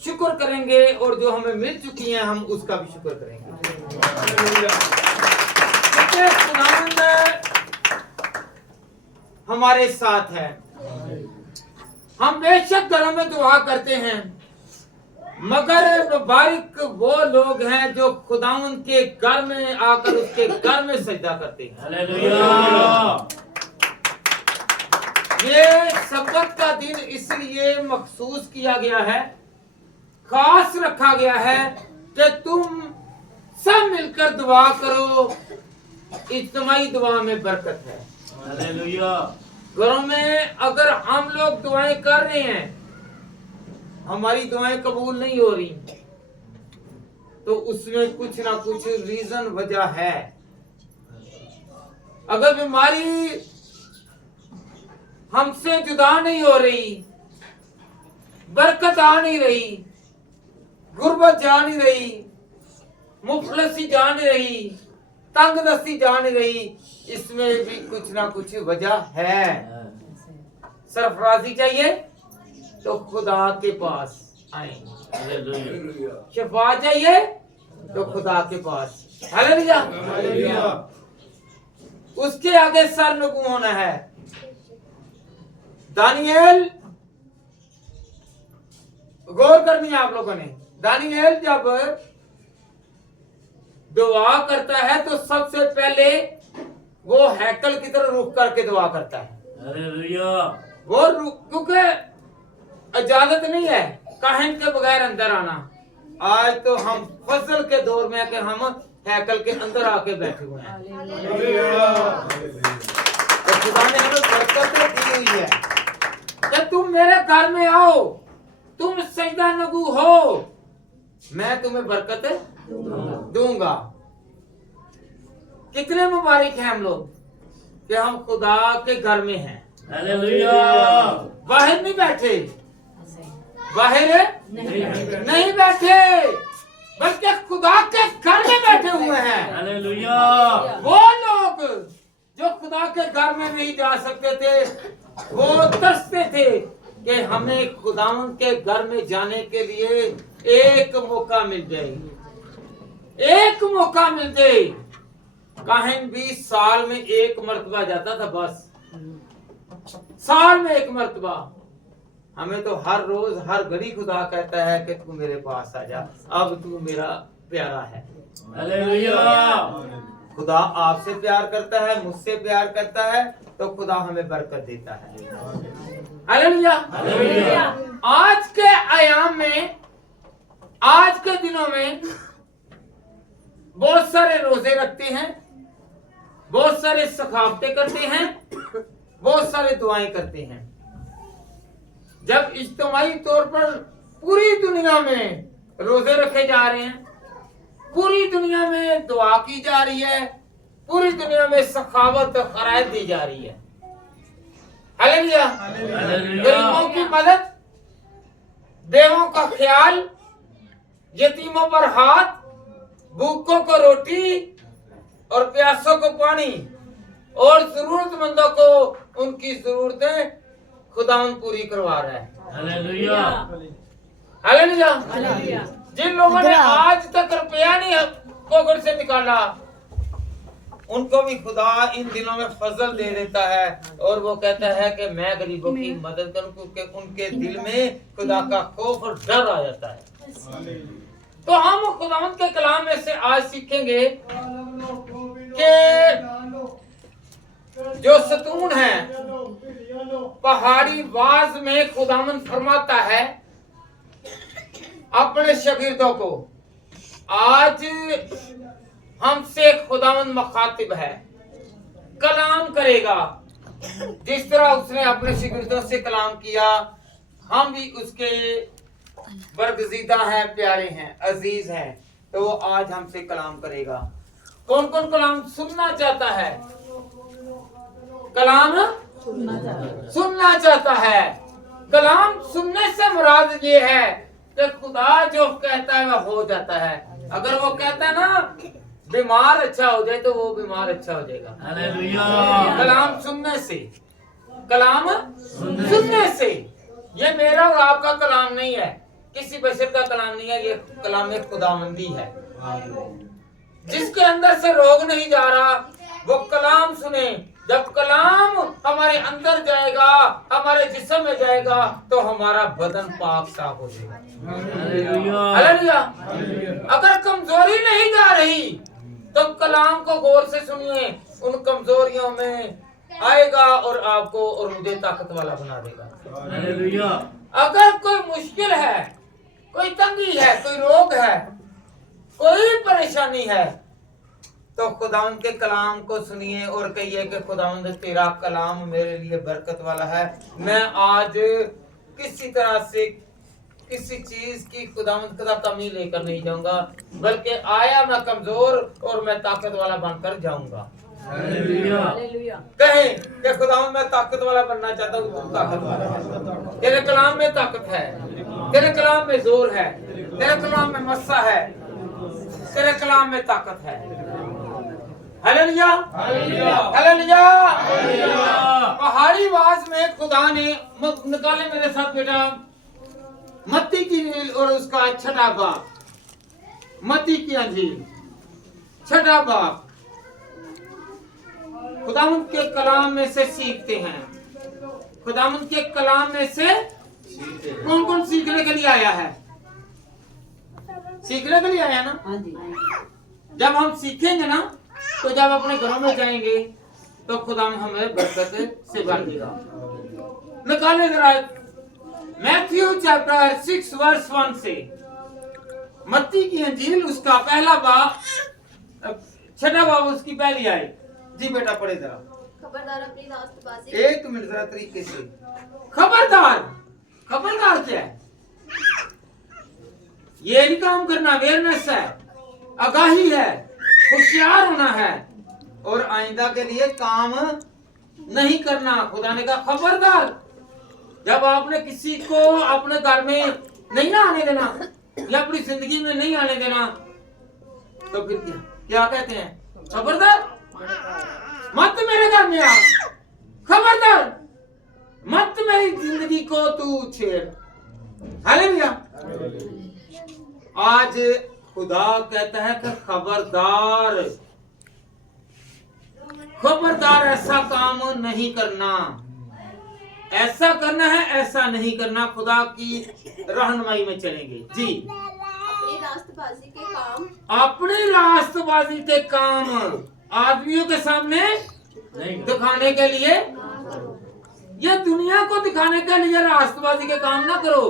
शुक्र करेंगे और जो हमें मिल चुकी हैं हम उसका भी शुक्र करेंगे। खुदावंद हमारे साथ है। हम बेशक घरों में दुआ करते हैं, मगर मुबारक वो लोग हैं जो खुदावंद के घर में आकर उसके घर में सजदा करते हैं। हालेलुया। ये सबत का दिन इसलिए मखसूस किया गया है, खास रखा गया है कि तुम सब मिलकर दुआ करो। इज्तिमाई दुआ में बरकत है। हालेलुया। घरों में अगर हम लोग दुआएं कर रहे हैं, हमारी दुआएं कबूल नहीं हो रही, तो उसमें कुछ ना कुछ रीजन वजह है। अगर बीमारी हमसे जुदा नहीं हो रही, बरकत आ नहीं रही, गुर्बत जा नहीं रही, मुफलसी जा नहीं रही, तंगदस्ती जा नहीं रही, इसमें भी कुछ ना कुछ वजह है। सरफराजी चाहिए तो खुदा के पास आए, शफा चाहिए तो खुदा के पास। हालेलुया। उसके आगे सर नुकू होना है। दानिएल, गौर करनी है आप लोगों ने, दानिएल जब दुआ करता है तो सबसे पहले वो हैकल की तरफ रुख करके दुआ करता है। हालेलुया। वो क्योंकि इजाजत नहीं है काहिन के बगैर अंदर आना। आज तो हम फजल के दौर में आके हम हैकल के अंदर आके बैठे हुए हैं। तो खुदा ने हमें बरकत दी हुई है कि तुम मेरे घर में आओ, तुम सजदा नगू हो, मैं तुम्हें बरकत दूंगा। कितने मुबारक हैं हम लोग कि हम खुदा के घर में हैं। हालेलुया। बाहर नहीं बैठे, बाहर नहीं बैठे, बल्कि खुदा के घर में बैठे हुए हैं। हालेलुया। वो लोग जो खुदा के घर में नहीं जा सकते थे, वो तरसते थे कि हमें खुदावंद के घर में जाने के लिए एक मौका मिल जाए, एक मौका मिल जाए। काहिन भी साल में एक मर्तबा जाता था, बस साल में एक मर्तबा। हमें तो हर रोज हर घड़ी खुदा कहता है कि तू मेरे पास आ जा, अब तू मेरा प्यारा है। हालेलुया। खुदा आपसे प्यार करता है, मुझसे प्यार करता है, तो खुदा हमें बरकत देता है। हालेलुया। आज के आयाम में, आज के दिनों में बहुत सारे रोजे रखते हैं, बहुत सारे सखावतें करते हैं, बहुत सारे दुआएं करते हैं। जब इज्तिमाई तौर पर पूरी दुनिया में रोजे रखे जा रहे हैं, पूरी दुनिया में दुआ की जा रही है, पूरी दुनिया में सखावत खरायत दी जा रही है। हालेलुया। गरीबों की मदद, देवों का ख्याल, यतीमों पर हाथ, भूखों को रोटी और प्यासों को पानी, और जरूरतमंदों को उनकी जरूरतें खुदावंद पूरी करवा रहा है। हालेलुया। हालेलुया। जिन लोगों ने आज तक रुपया नहीं पॉकेट से निकाला, उनको भी खुदा इन दिनों में फजल दे देता है, और वो कहता है कि मैं गरीबों की मदद करूं, क्योंकि उनके दिल में खुदा का खौफ और डर आ जाता है। तो हम खुदावंद के कलाम में से आज सीखेंगे कि जो सतून है, पहाड़ी वाज में खुदावंद फरमाता है अपने शागिर्दों को। आज हमसे खुदावंद मुखातिब है, कलाम करेगा। जिस तरह उसने अपने शागिर्दों से कलाम किया, हम भी उसके बरगजीदा हैं, प्यारे हैं, अजीज हैं, तो वो आज हमसे कलाम करेगा। कौन कौन कलाम सुनना चाहता है? कलाम सुनना चाहता है। कलाम सुनने से मुराद ये है कि खुदा जो कहता है वह हो जाता है। अगर वो कहता है ना बीमार अच्छा हो जाए, तो वो बीमार अच्छा हो जाएगा। हालेलुया। कलाम सुनने से, कलाम सुनने से। ये मेरा और आपका कलाम नहीं है किसी बशर का कलाम नहीं है, ये कलाम खुदावंदी है। जिसके अंदर से रोग नहीं जा रहा वो कलाम सुने। जब कलाम हमारे अंदर जाएगा, हमारे जिस्म में जाएगा, तो हमारा बदन पाक साफ हो जाएगा। हालेलुया। अगर कमजोरी नहीं जा रही तो कलाम को गौर से सुनिए, उन कमजोरियों में आएगा और आपको और मुझे ताकत वाला बना देगा। अगर कोई मुश्किल है, कोई तंगी है, कोई रोग है, कोई परेशानी है, तो खुदावंद के कलाम को सुनिए और कहिए कि खुदावंद तेरा कलाम मेरे लिए बरकत वाला है। मैं आज किसी तरह से किसी चीज की खुदावंद का कमी लेकर नहीं जाऊंगा, बल्कि आया मैं कमजोर और मैं ताकत वाला बनकर जाऊंगा। कहें कि खुदावंद मैं ताकत वाला बनना चाहता हूँ, तुम ताकत वाला है। तेरे कलाम में ताकत है, तेरे कलाम में जोर है, तेरे कलाम में मस्सा है, तेरे कलाम में ताकत है। Hallelujah, hallelujah. पहाड़ी आवाज में खुदा ने निकाले मेरे साथ बेटा मत्ती की इंजील और उसका 6वां बाब, मत्ती की इंजील 6वां बाब। खुदावंद के कलाम में से सीखते हैं। खुदावंद के कलाम में से कौन कौन सीखने के लिए आया है? सीखने के लिए आया ना। जब हम सीखेंगे ना, तो जब अपने घरों में जाएंगे तो खुदा हमें बरकत से भर देगा। निकाले जरा मैथ्यू चैप्टर 6 वर्स 1 से, मत्ती की इंजील उसका पहला बाब 6वां बाब उसकी पहली आयत। जी बेटा पढ़े जरा। खबरदार अपनी रास्तबाजी। एक मिनट जरा तरीके से। खबरदार, खबरदार क्या है? ये नहीं काम करना, अवेयरनेस है, आगाही है, होशियार होना है और आइंदा के लिए काम नहीं करना। खुदा ने कहा खबरदार। जब आपने किसी को अपने घर में नहीं ना आने देना या अपनी जिंदगी में नहीं आने देना, तो फिर क्या क्या कहते हैं? खबरदार मत मेरे घर में आ, खबरदार मत मेरी जिंदगी को तू छेड़। हालेलुया। आज खुदा कहता है कि खबरदार, खबरदार ऐसा काम नहीं करना, ऐसा करना है, ऐसा नहीं करना। खुदा की रहनुमाई में चलेंगे। जी। अपनी रास्तबाजी के काम, अपनी रास्तबाजी के काम आदमियों के सामने दिखाने के लिए, ये दुनिया को दिखाने के लिए रास्तबाजी के काम ना करो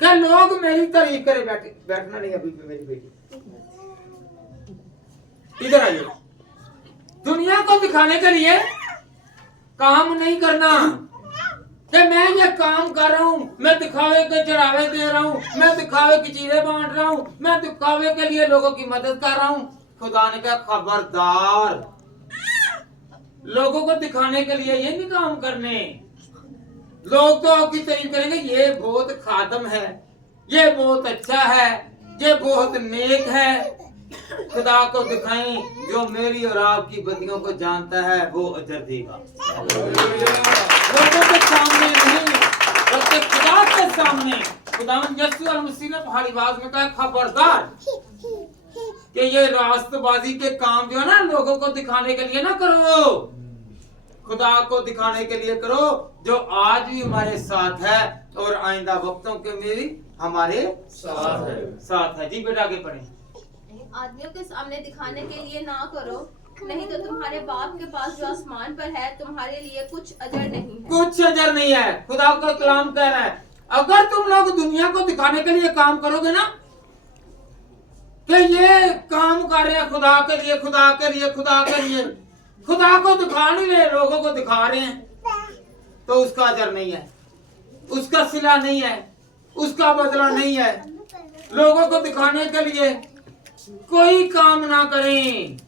कि लोग मेरी तारीफ करे। बैठना नहीं अभी भी मेरी बेटी, इधर आइए। दुनिया को दिखाने के लिए काम नहीं करना कि मैं ये काम कर रहा हूँ, मैं दिखावे के चढ़ावे दे रहा हूँ, मैं दिखावे की चीजें बांट रहा हूँ, मैं दिखावे के लिए लोगों की मदद कर रहा हूँ। खुदा ने कहा खबरदार, लोगों को दिखाने के लिए ये नहीं काम करने। लोग तो आपकी तारीफ करेंगे, ये बहुत खादम है, ये बहुत अच्छा है, ये बहुत नेक है। खुदा को दिखाएं, जो मेरी और आपकी बदियों को जानता है वो अजर देगा। लोगों के सामने नहीं, बल्कि खुदा के सामने। खुदावंद यीशु मसीह ने पहाड़ी आवाज में कहा खबरदार कि ये रास्तबाजी के काम जो है ना, लोगों को दिखाने के लिए ना करो, खुदा को दिखाने के लिए करो, जो आज भी हमारे साथ है और आइंदा वक्तों के में भी हमारे साथ है। जी बेटा आगे पढ़ें। आदमियों के सामने दिखाने के लिए ना करो, नहीं तो तुम्हारे बाप के पास जो आसमान पर है तुम्हारे लिए कुछ अजर नहीं है। कुछ अजर नहीं है। खुदा का कलाम कह रहा है, अगर तुम लोग दुनिया को दिखाने के लिए काम करोगे ना, कि ये काम कर रहे हैं खुदा के लिए, खुदा के लिए, खुदा के लिए, खुदा को दिखा नहीं रहे, लोगों को दिखा रहे हैं, तो उसका अजर नहीं है, उसका सिला नहीं है, उसका बदला नहीं है। लोगों को दिखाने के लिए कोई काम ना करें,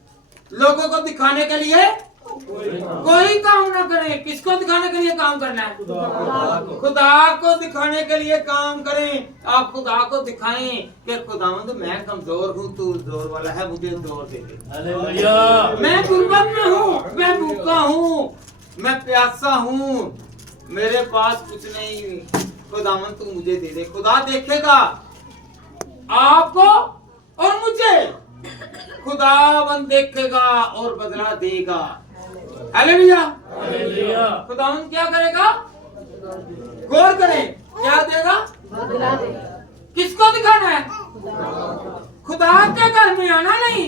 लोगों को दिखाने के लिए कोई काम ना करें। किसको दिखाने के लिए काम करना है? खुदा को दिखाने के लिए काम करें। आप खुदा को दिखाएं कि खुदावंद मैं कमजोर हूँ, तू जोर वाला है, मुझे जोर दे दे। मैं गुर्बत में हूँ, मैं भूखा हूँ, मैं प्यासा हूँ, मेरे पास कुछ नहीं, खुदावन तू मुझे दे दे। खुदा देखेगा आपको और मुझे, खुदावन देखेगा और बदला देगा। हालेलुया। खुदावन क्या करेगा? गौर करें, क्या देगा? किसको दिखाना है? खुदा के घर में आना नहीं,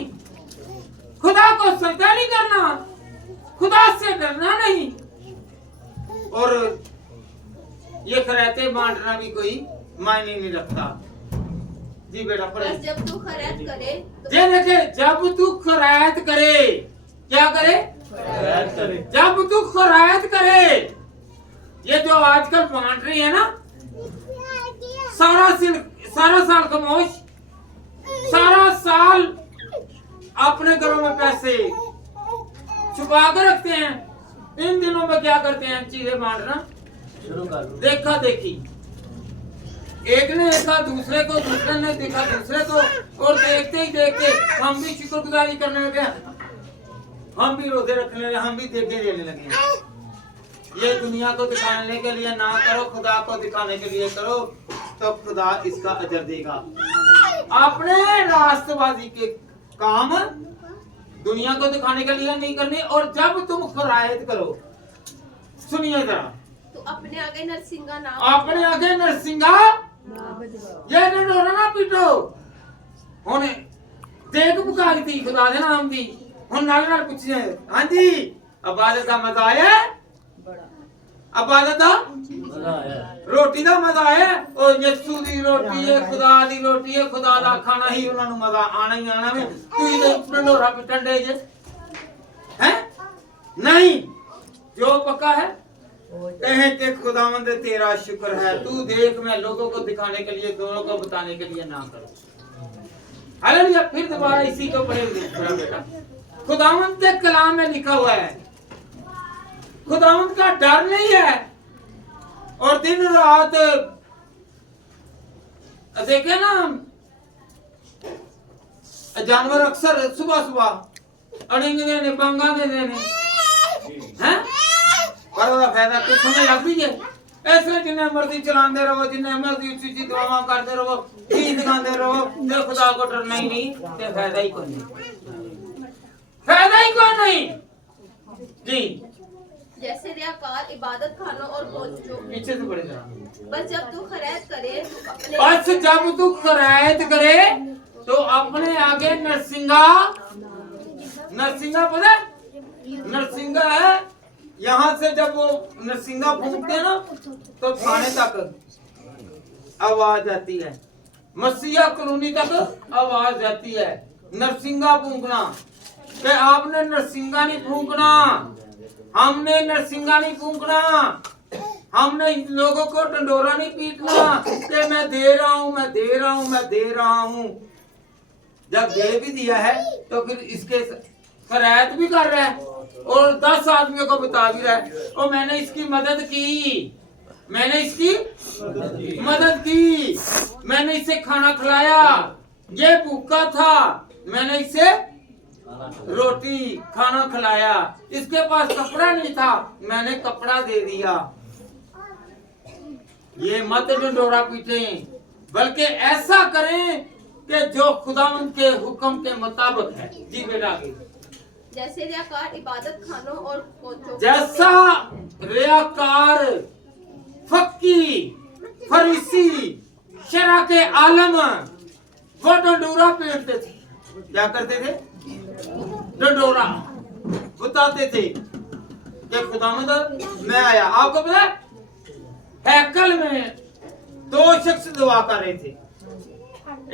खुदा को सजदा नहीं करना, खुदा से डरना नहीं, और ये खैरातें बांटना भी कोई मायने नहीं रखता। जी बेटा पढ़े। बस जब तू खैरात करे ये देखे, जब तू खैरात करे, क्या करे? खैरात करे। जब तू खैरात करे, ये जो आजकल बांट रही है ना, सारा साल कमोश, सारा साल अपने घरों में पैसे छुपा कर रखते हैं, इन दिनों में क्या करते हैं? चीजें बांटना शुरू कर दो। देखा देखी, एक ने देखा दूसरे को, दूसरे ने देखा दूसरे को, और देखते ही देखते हम भी शुक्रगुजारी करने लगे, हम भी रोजे रखने लगे, हम भी देखे देने लगे। ये दुनिया को दिखाने के लिए ना करो, खुदा को दिखाने के लिए करो, तो खुदा इसका अजर देगा। अपने रास्तबाजी के काम दुनिया को दिखाने के लिए नहीं करनी। और जब तुम खैरात करो, सुनिए जरा, तो अपने आगे नरसिंगा नाम, अपने आगे नरसिंगा ये डंडोरा ना पीटो। हुन देख पुकार दी खुदा दे नाम दी, हुन नाल पूछे, हां जी इबादत का मजा आया? इबादत का मजा आया। रोटी ਦਾ ਮਜ਼ਾ ਆਇਆ? ਉਹ ਯਿਸੂ ਦੀ ਰੋਟੀ ਹੈ, ਖੁਦਾ ਦੀ ਰੋਟੀ ਹੈ, ਖੁਦਾ ਦਾ ਖਾਣਾ ਹੀ ਉਹਨਾਂ ਨੂੰ ਮਜ਼ਾ ਆਣਾ ਹੀ ਆਣਾ ਵੇ। ਤੁਸੀਂ ਤੇ ਢੰਡੋਰਾ ਪਿੱਟਣ ਦੇ ਜੇ हैं? नहीं, जो पक्का है कहे कि खुदावंद तेरा शुक्र है, तू देख मैं लोगों को दिखाने के लिए, दोनों को बताने के लिए ना करूं। हालेलुया। फिर दोबारा इसी को पढ़ेंगे मेरा बेटा। खुदावंद के कलाम में लिखा हुआ है, खुदावंद का डर नहीं है, और दिन रात देखे ना, जानवर अक्सर सुबह सुबह अड़ेंगे ने, बंगा दे देने हैं, पर ਉਹਦਾ फायदा कुछ समझ लग भी है। ऐसे जिन्हें मर्जी चलाते रहो, जिन्हें मर्जी उची दुआवां करते रहो, गीत गाते रहो, ते खुदा को डरना ही नहीं, ते फायदा ही कोई नहीं, फायदा ही कोई नहीं। जी जैसे रियाकार इबादत खानों और पहुंचो। पीछे से पड़े जरा। बस जब तू खैरात करे तो अपने, बस जब तू खैरात करे तो अपने आगे नरसिंगा, नरसिंगा पता है? नरसिंगा है, यहाँ से जब वो नरसिंगा फूंकते हैं ना, तो थाने तक आवाज आती है, मसीहा कॉलोनी तक आवाज आती है। नरसिंगा फूंकना, कि आपने नरसिंगा नहीं फूंकना, हमने नरसिंगा नहीं फूंकना, हमने लोगों को डंडोरा नहीं पीटना कि मैं दे रहा हूं, मैं दे रहा हूं, मैं दे रहा हूं। जब दे भी दिया है तो फिर इसके खैरात भी कर रहा है, और 10 आदमियों को बता भी रहा है, और मैंने इसकी मदद की, मैंने इसकी मदद की, मैंने इसे खाना खिलाया, ये भूखा था, मैंने इसे रोटी खाना खिलाया, इसके पास कपड़ा नहीं था, मैंने कपड़ा दे दिया। ये मत डंडोरा पीटें, बल्कि ऐसा करें कि जो खुदावंद के हुक्म के मुताबिक है। जी बेटा आगे। जैसे रियाकार इबादत खानों और पहुंचो, जैसा रियाकार, फक्की, फरीसी, शरा के आलम वो डंडोरा पीटते थे। क्या करते थे? डंडोरा बताते थे कि खुदावंद मैं आया। आपको पता है हैकल में 2 शख्स दुआ कर रहे थे,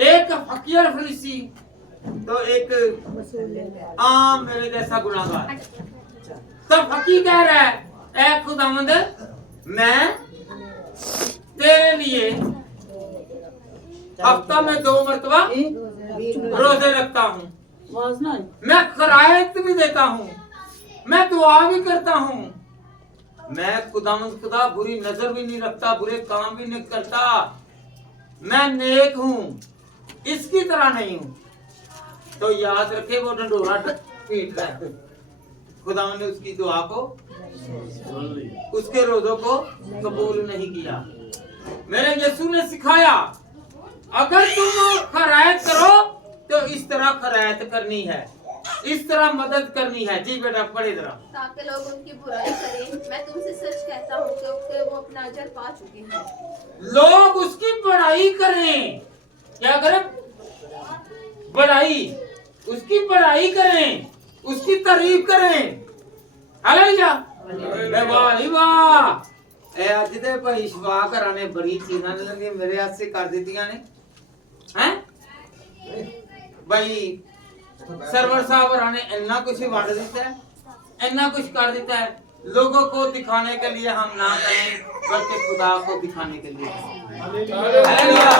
एक फकीर फरीसी, तो एक आम मेरे जैसा गुनाहगार। तो फकीर कह रहा है, ऐ खुदावंद मैं तेरे लिए हफ्ता में 2 मरतबा रोजे रखता हूँ, मैं खैरात भी देता हूँ, मैं दुआ भी करता हूँ, मैं खुदावंद खुदा बुरी नजर भी नहीं रखता, बुरे काम भी नहीं करता, मैं नेक हूँ, इसकी तरह नहीं हूँ। तो याद रखे वो डंडोरा पीट रहा है। खुदावंद ने उसकी दुआ को, उसके रोजों को कबूल नहीं किया। मेरे यीशु ने सिखाया, अगर तुम खैरात करो तो इस तरह खैरात करनी है, इस तरह मदद करनी है। जी बेटा पढ़े जरा। ताकि लोग उनकी बुराई करें। मैं तुमसे सच कहता हूँ कि वो अपना अजर पा चुके हैं। लोग उसकी बड़ाई करें, क्या करें? बड़ाई, उसकी बड़ाई करें, उसकी तारीफ करें। हालेलुया, वाह वाह। ਅੱਜ ਦੇ ਭਾਈ ਸ਼ਵਾ ਘਰਾਂ ਨੇ ਬੜੀ ਚੀਜ਼ਾਂ ਨੇ ਮੇਰੇ ਵਾਸਤੇ ਕਰ ਦਿੱਤੀਆਂ ਨੇ हैं भाई सरवर साहब ने इतना कुछ वंड दिता है, इतना कुछ कर देता है। लोगों को दिखाने के लिए हम ना करें, बल्कि खुदा को दिखाने के लिए। हालेलुया।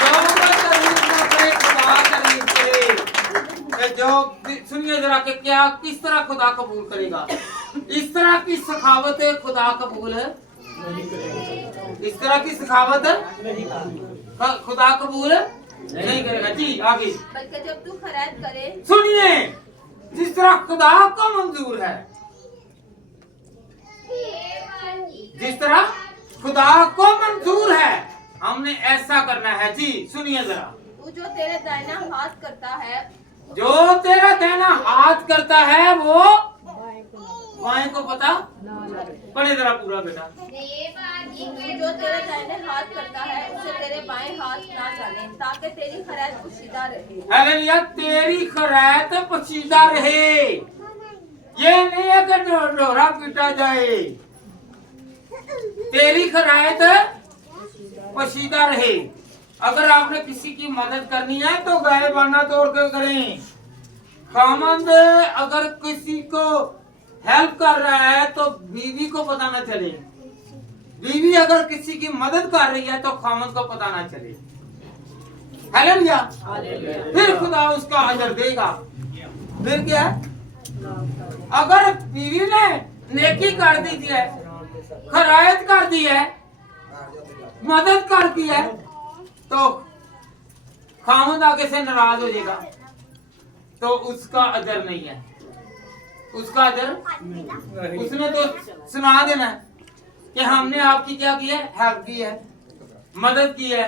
लोगों को तारीफ ना करें, खुदा तारीफ करे। कि जो सुनिए जरा कि क्या किस तरह खुदा कबूल करेगा। इस तरह की सखावत है खुदा कबूल है, इस तरह की सखावत खुदा कबूल नहीं करेगा। जी आगे। बल्कि जब तू खैरात करे, सुनिए, जिस तरह खुदा को मंजूर है, जिस तरह खुदा को मंजूर है, हमने ऐसा करना है। जी सुनिए जरा। तू जो तेरे दाहिना हाथ करता है, जो तेरा दाहिना हाथ करता है वो बाएं को पता पढ़े जरा पूरा बेटा। जो तेरे दाहिने हाथ करता है उसे तेरे बाएं हाथ ना जाने, ताकि तेरी खैरात पोशीदा रहे। हालेलुया, तेरी खैरात पोशीदा रहे। ये नहीं है कि ढोरा पीटा जाए, तेरी खैरात पोशीदा रहे। अगर आपने किसी की मदद करनी है तो गायबाना तौर पे करें। खामंद अगर किसी को हेल्प कर रहा है तो बीवी को पता ना चले, बीवी अगर किसी की मदद कर रही है तो खामंद को पता ना चले। हालेलुया। फिर खुदा उसका अजर देगा। फिर क्या है? अगर बीवी ने नेकी कर दी है, खैरात कर दी है, मदद कर दी है, तो खामंद आगे से नाराज हो जाएगा, तो उसका अजर नहीं है, उसका अजर उसने तो सुना देना है कि हमने आपकी क्या की है, हेल्प की है, मदद की है।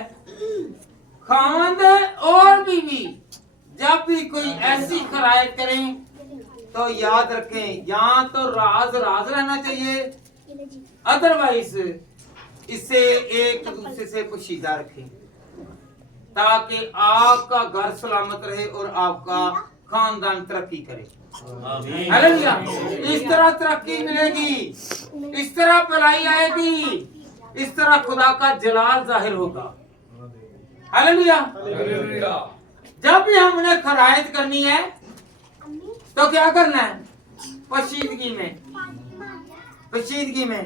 खामंद और बीवी जब भी कोई ऐसी खैरात करें तो याद रखें, या तो राज राज रहना चाहिए, अदरवाइज इससे एक दूसरे से पोशीदा रखें, ताकि आपका घर सलामत रहे और आपका खानदान तरक्की करे। हालेलुया। इस तरह तरक्की मिलेगी, इस तरह भलाई आएगी, इस तरह खुदा का जलाल जाहिर होगा। हालेलुया। जब भी हमने खैरात करनी है तो क्या करना है? पोशीदगी में, पोशीदगी में।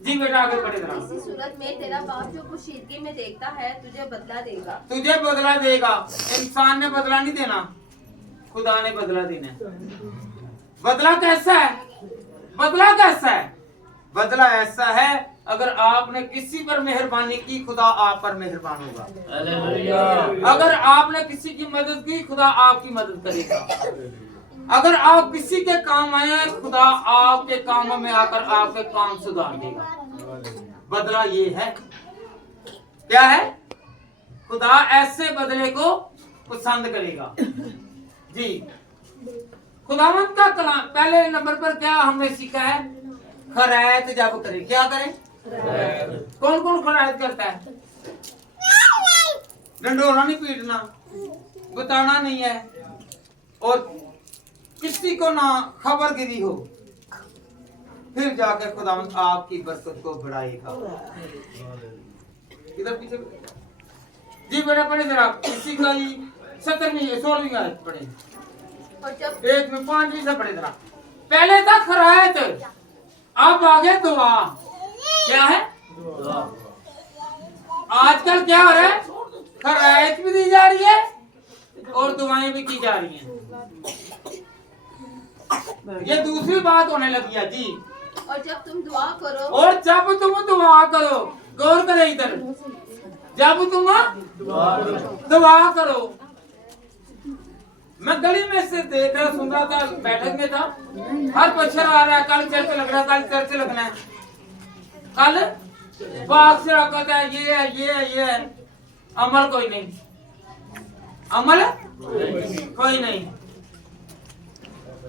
जी बेटा आगे बढ़े जरा। इसी सूरत में तेरा बाप जो पोशीदगी में देखता है तुझे बदला देगा। तुझे बदला देगा। इंसान ने बदला नहीं देना, खुदा ने बदला देना है। बदला कैसा है? बदला कैसा है? बदला ऐसा है, अगर आपने किसी पर मेहरबानी की खुदा आप पर मेहरबान होगा। अगर आपने किसी की मदद की खुदा आपकी मदद करेगा। अगर आप किसी के काम आए हैं खुदा आपके कामों में आकर आपके काम सुधार देगा। बदला ये है, क्या है? खुदा ऐसे बदले को पसंद करेगा। जी खुदावंत का कलाम पहले नंबर पर क्या हमने सीखा है? खैरात जब करें, क्या करें? कौन कौन खैरात करता है? डंडोरा नहीं पीटना, बताना नहीं है, और किसी को ना खबर गिरी हो, फिर जाकर खुदावंत आपकी बरकत को बढ़ाएगा। इधर पीछे जी बेटा पढ़े जरा, किसी का ही 17वीं 16वीं आयत पढ़े, और जब एक में 5वीं से पढ़े जरा। पहले था खैरात, अब आगे दुआ। क्या है? आजकल क्या हो रहा है? खैरात भी दी जा रही है और दुआएं भी की जा रही हैं। ये दूसरी बात होने लगी है। जी और जब तुम दुआ करो, और जब तुम दुआ करो, गौर करें इधर, जब तुम दुआ करो। मैं गली में से देख रहा सुन रहा था, बैठक में था, हर बच्चा आ रहा है, कल चर्च लग रहा है, कल चर्च लगना है, कल पाक से कहता है ये है ये है ये है, अमल कोई नहीं, अमल कोई नहीं।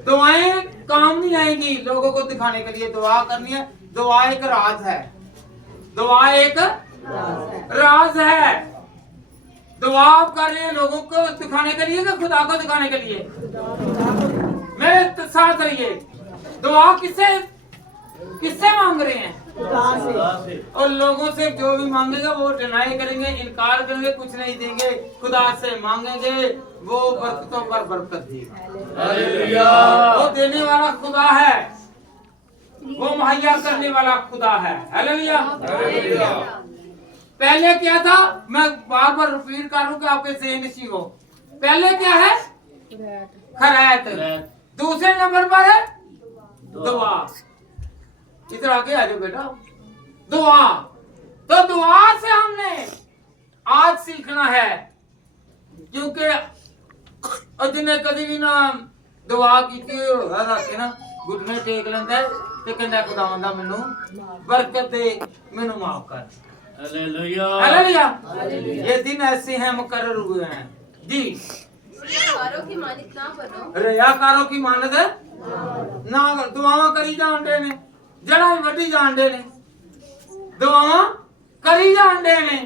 दुआएं काम नहीं आएंगी, लोगों को दिखाने के लिए दुआ करनी है। दुआ एक राज है, दुआ एक राज है। दुआ आप कर रहे हैं लोगों को दिखाने के लिए कि खुदा को दिखाने के लिए? मेरे साथ रहिए। दुआ किससे मांग रहे हैं? और लोगों से जो भी मांगेगा वो डिनाई करेंगे, इनकार करेंगे, कुछ नहीं देंगे। खुदा से मांगेंगे वो बरकतों पर बरकत देगा। वो देने वाला खुदा है, वो मुहैया करने वाला खुदा है। हालेलुया। पहले क्या था, मैं बार बार रिपीट कर रहा कि आपके ज़हन नशी हो। पहले क्या है? खैरात। दूसरे नंबर पर है दुआ। इधर आगे आ जाओ बेटा। दुआ, तो दुआ से हमने आज सीखना है, क्योंकि जिन्हें कभी भी ना दुआ की रखे ना घुटने टेक लेंदा है ते कहंदा खुदावंदा मैनू बरकत दे, मैनू माफ कर। Hallelujah hallelujah. ये दिन ऐसे हैं मुकर्रर हुए हैं जी। रियाकारों की मानत ना बनो। रियाकारों की मानत ना दुआवां करी जांदे ने, जड़ा वड्डी जांदे ने, दुआवां करी जांदे ने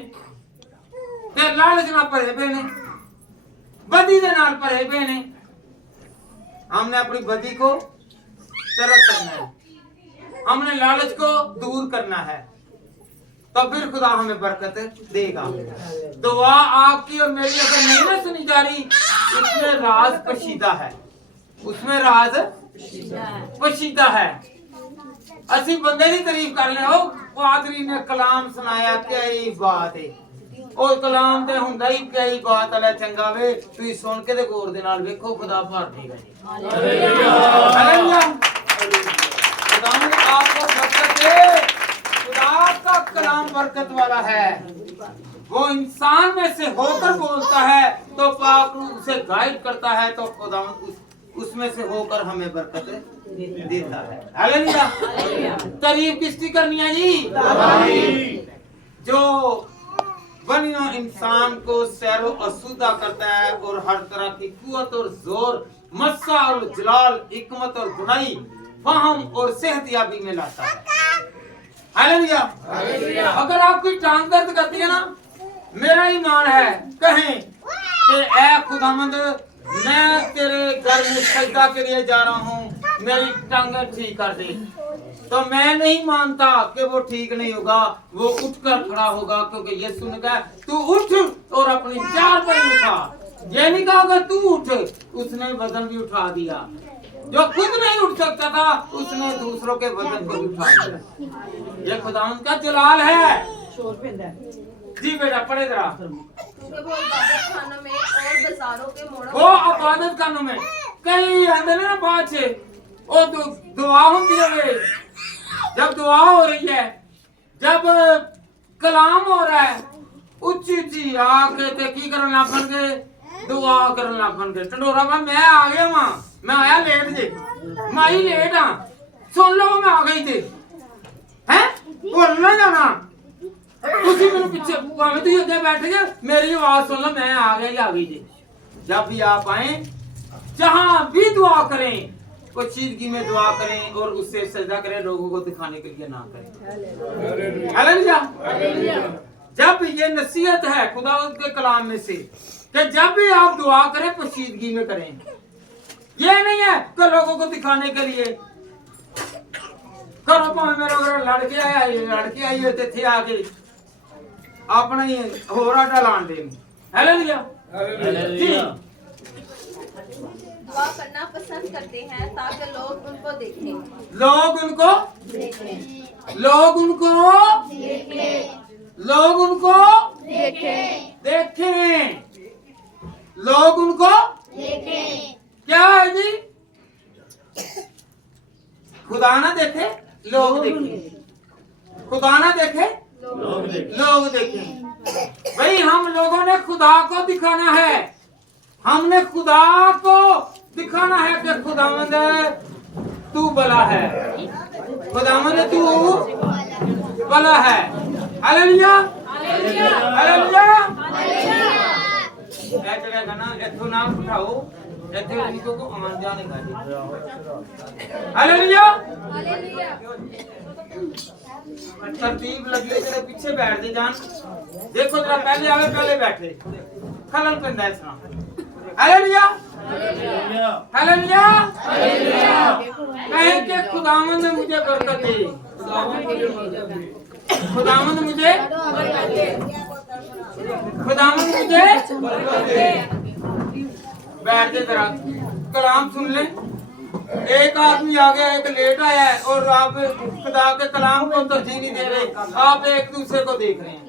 ते लालच नाल भरे पे ने, बदी दे नाल भरे पे ने। हमने अपनी बदी को तरक करना है, हमने लालच को दूर करना है, तो फिर खुदा हमें बरकत देगा। दुआ आपकी और मेरी अगर नहीं ना सुनी जा रही, उसमें राज पशीदा है, उसमें राज पशीदा है। असी बंदे की तारीफ कर ले, ओ पादरी ने कलाम सुनाया, क्या ही बात है। ਉਹ ਕਲਾਮ ਤੇ ਹੁੰਦਾ ਹੀ ਕਈ ਬਾਤ ਵਾਲਾ ਚੰਗਾ ਵੇ, ਤੁਸੀਂ ਸੁਣ ਕੇ ਤੇ ਗੌਰ ਦੇ ਨਾਲ ਵੇਖੋ, खुदा भर देगा जी। हालेलुया। खुदा ने आपको बरकत दे। खुदा का कलाम बरकत वाला है, वो इंसान में से होकर बोलता है तो पाक रूह उसे गाइड करता है, तो खुदा उसमें से होकर हमें बरकत देता है। हालेलुया। तारीफ किसकी करनी है जी? जो बनिया इंसान को सैरो असुदा करता है और हर तरह की कुव्वत और जोर, मस्सा और जलाल, हिकमत और गुनाई, फहम और सेहतयाबी में लाता है। हालेलुया। अगर आपकी टांग दर्द करती है ना, मेरा ईमान है कहें कि ऐ खुदावंद, मैं तेरे घर में सजदा के लिए जा रहा हूँ, मेरी टांग ठीक कर दे, तो मैं नहीं मानता कि वो ठीक नहीं होगा, वो उठकर खड़ा होगा, क्योंकि यीशु ने कहा तू उठ और अपनी चार पैर उठा। ये नहीं कहा तू उठ, उसने वजन भी उठा दिया। जो खुद नहीं उठ सकता था, उसने दूसरों के वजन को उठा दिया। ये खुदावंद का जलाल है जी। बेटा पढ़े जरा। वो इबादत खानों में और बाजारों के मोड़ों, वो इबादत खानों में कई आंदे ना बात से ओ दुआ होती है, जब दुआ हो रही है, जब कलाम हो रहा है, उच्ची उच्ची आके ते की करन लाफन के दुआ करन लाफन के टंडोरा में मैं आ गया वहां, मैं आया लेट जे, मैं ही लेट हां, सुन लो मैं आ गई थी हैं, बोलना जाना उसी मेरे पीछे भावे तू अगे बैठ गए, मेरी आवाज सुन लो, मैं आ गई जी। जब भी आप आए, जहां भी दुआ करें, पोशीदगी में दुआ करें और उससे सजदा करें, लोगों को दिखाने के लिए ना करें। हालेलुया। जब ये नसीहत है खुदा के कलाम में से कि जब भी आप दुआ करें पोशीदगी में करें। ये नहीं है कि लोगों को दिखाने के लिए करो, भावे मेरा लड़के आई हो थे आके अपना ही होरा डालान दे। हालेलुया। दुआ करना पसंद करते हैं ताकि लोग उनको देखें, लोग उनको देखें, लोग उनको देखें, लोग उनको देखें, देखें, लोग उनको देखें। क्या है जी? खुदा ना देखे लोग देखें, खुदा ना देखे लोग देखें। भाई हम लोगों ने खुदा को दिखाना है, हमने खुदा को दिखाना है कि खुदावंद तू भला है, खुदावंद तू भला है। Hallelujah hallelujah. ਇਹ ਜਿਹੜਾ ਹੈਗਾ ਨਾ ਇੱਥੋਂ ਨਾਮ ਉਠਾਓ, ਇੱਥੇ ਉनको को आन जाने का हालेलुया। तरतीब लगी है, पीछे बैठ दे जान। देखो जरा पहले आवे पहले बैठे खलन करना है सुना। Hallelujah hallelujah. कहें कि खुदावंद ने मुझे बरकत दी, खुदावंद मुझे बैठ दे जरा कलाम सुन ले। एक आदमी आ गया, एक लेट आया है और आप खुदा के कलाम को तरजीह नहीं दे रहे, आप एक दूसरे को देख रहे हैं।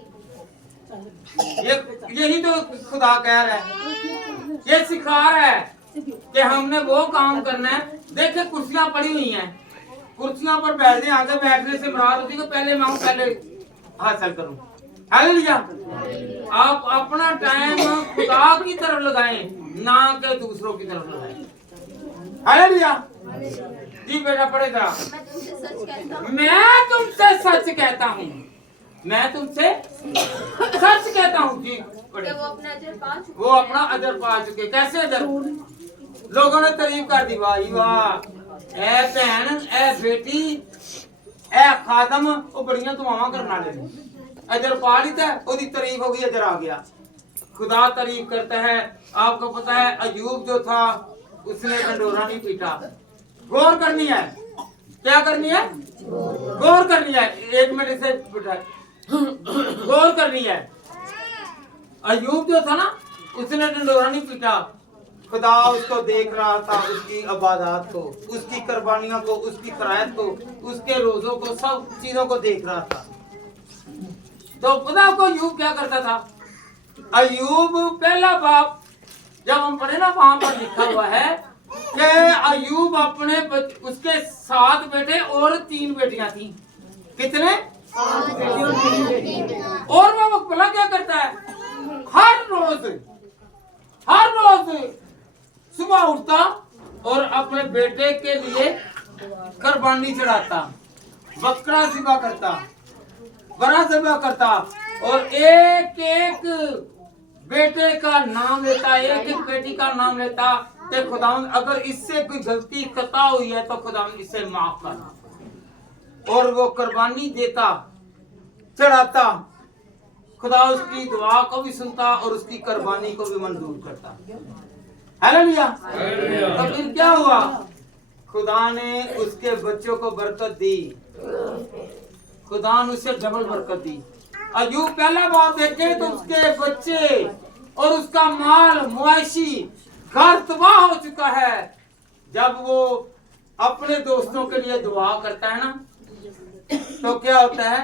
यही तो खुदा कह रहा है, ये सिखा रहा है कि हमने वो काम करना है। देखिए कुर्सियां पड़ी हुई हैं, कुर्सियों पर बैठ जाए। आगे बैठने से मुराद होती है पहले मैं पहले हासिल करूं। हालेलुया। आप अपना टाइम खुदा की तरफ लगाएं, ना कि दूसरों की तरफ लगाएं। हालेलुया। जी बेटा पढ़े जरा। मैं तुमसे सच कहता हूँ, मैं तुमसे सच कहता हूँ। जी पढ़े। वो अपना अजर पा चुके। कैसे अजर? लोगों ने तारीफ कर दी, वाह वाह ए भैन ए बेटी ए खादम, वो बड़ियां दुआवां करने वाले अजर पा लीता, उसकी तारीफ हो गई, अजर आ गया। खुदा तारीफ करता है। आपको पता है अयूब जो था उसने ढंडोरा नहीं पीटा। गौर करनी है, क्या करनी है? गौर करनी है। एक मिनट से गौर करनी है। अयूब जो था ना उसने ढंडोरा नहीं पीटा। खुदा उसको देख रहा था, उसकी इबादत को, उसकी कुर्बानियों को, उसकी खैरात को, उसके रोजों को, सब चीजों को देख रहा था। तो खुदा को अयूब क्या करता था? अयूब पहला बाप जब हम पढ़े ना वहां पर लिखा हुआ है कि अयूब अपने उसके 7 बेटे और 3 बेटियां थी। कितने? और वो भला क्या करता है? हर रोज सुबह उठता और अपने बेटे के लिए कुर्बानी चढ़ाता, बकरा ज़िबा करता, बरा ज़िबा करता और एक एक बेटे का नाम लेता, एक एक बेटी का नाम लेता कि खुदावंद अगर इससे कोई गलती खता हुई है तो खुदावंद इसे माफ कर। और वो कुर्बानी देता, चढ़ाता। खुदा उसकी दुआ को भी सुनता और उसकी कुर्बानी को भी मंजूर करता। हालेलुया। तो फिर क्या हुआ? खुदा ने उसके बच्चों को बरकत दी, खुदा ने उसे डबल बरकत दी। अयूब पहला बाप देखे तो उसके बच्चे और उसका माल मुआशी घर तबाह हो चुका है। जब वो अपने दोस्तों के लिए दुआ करता है ना तो क्या होता है?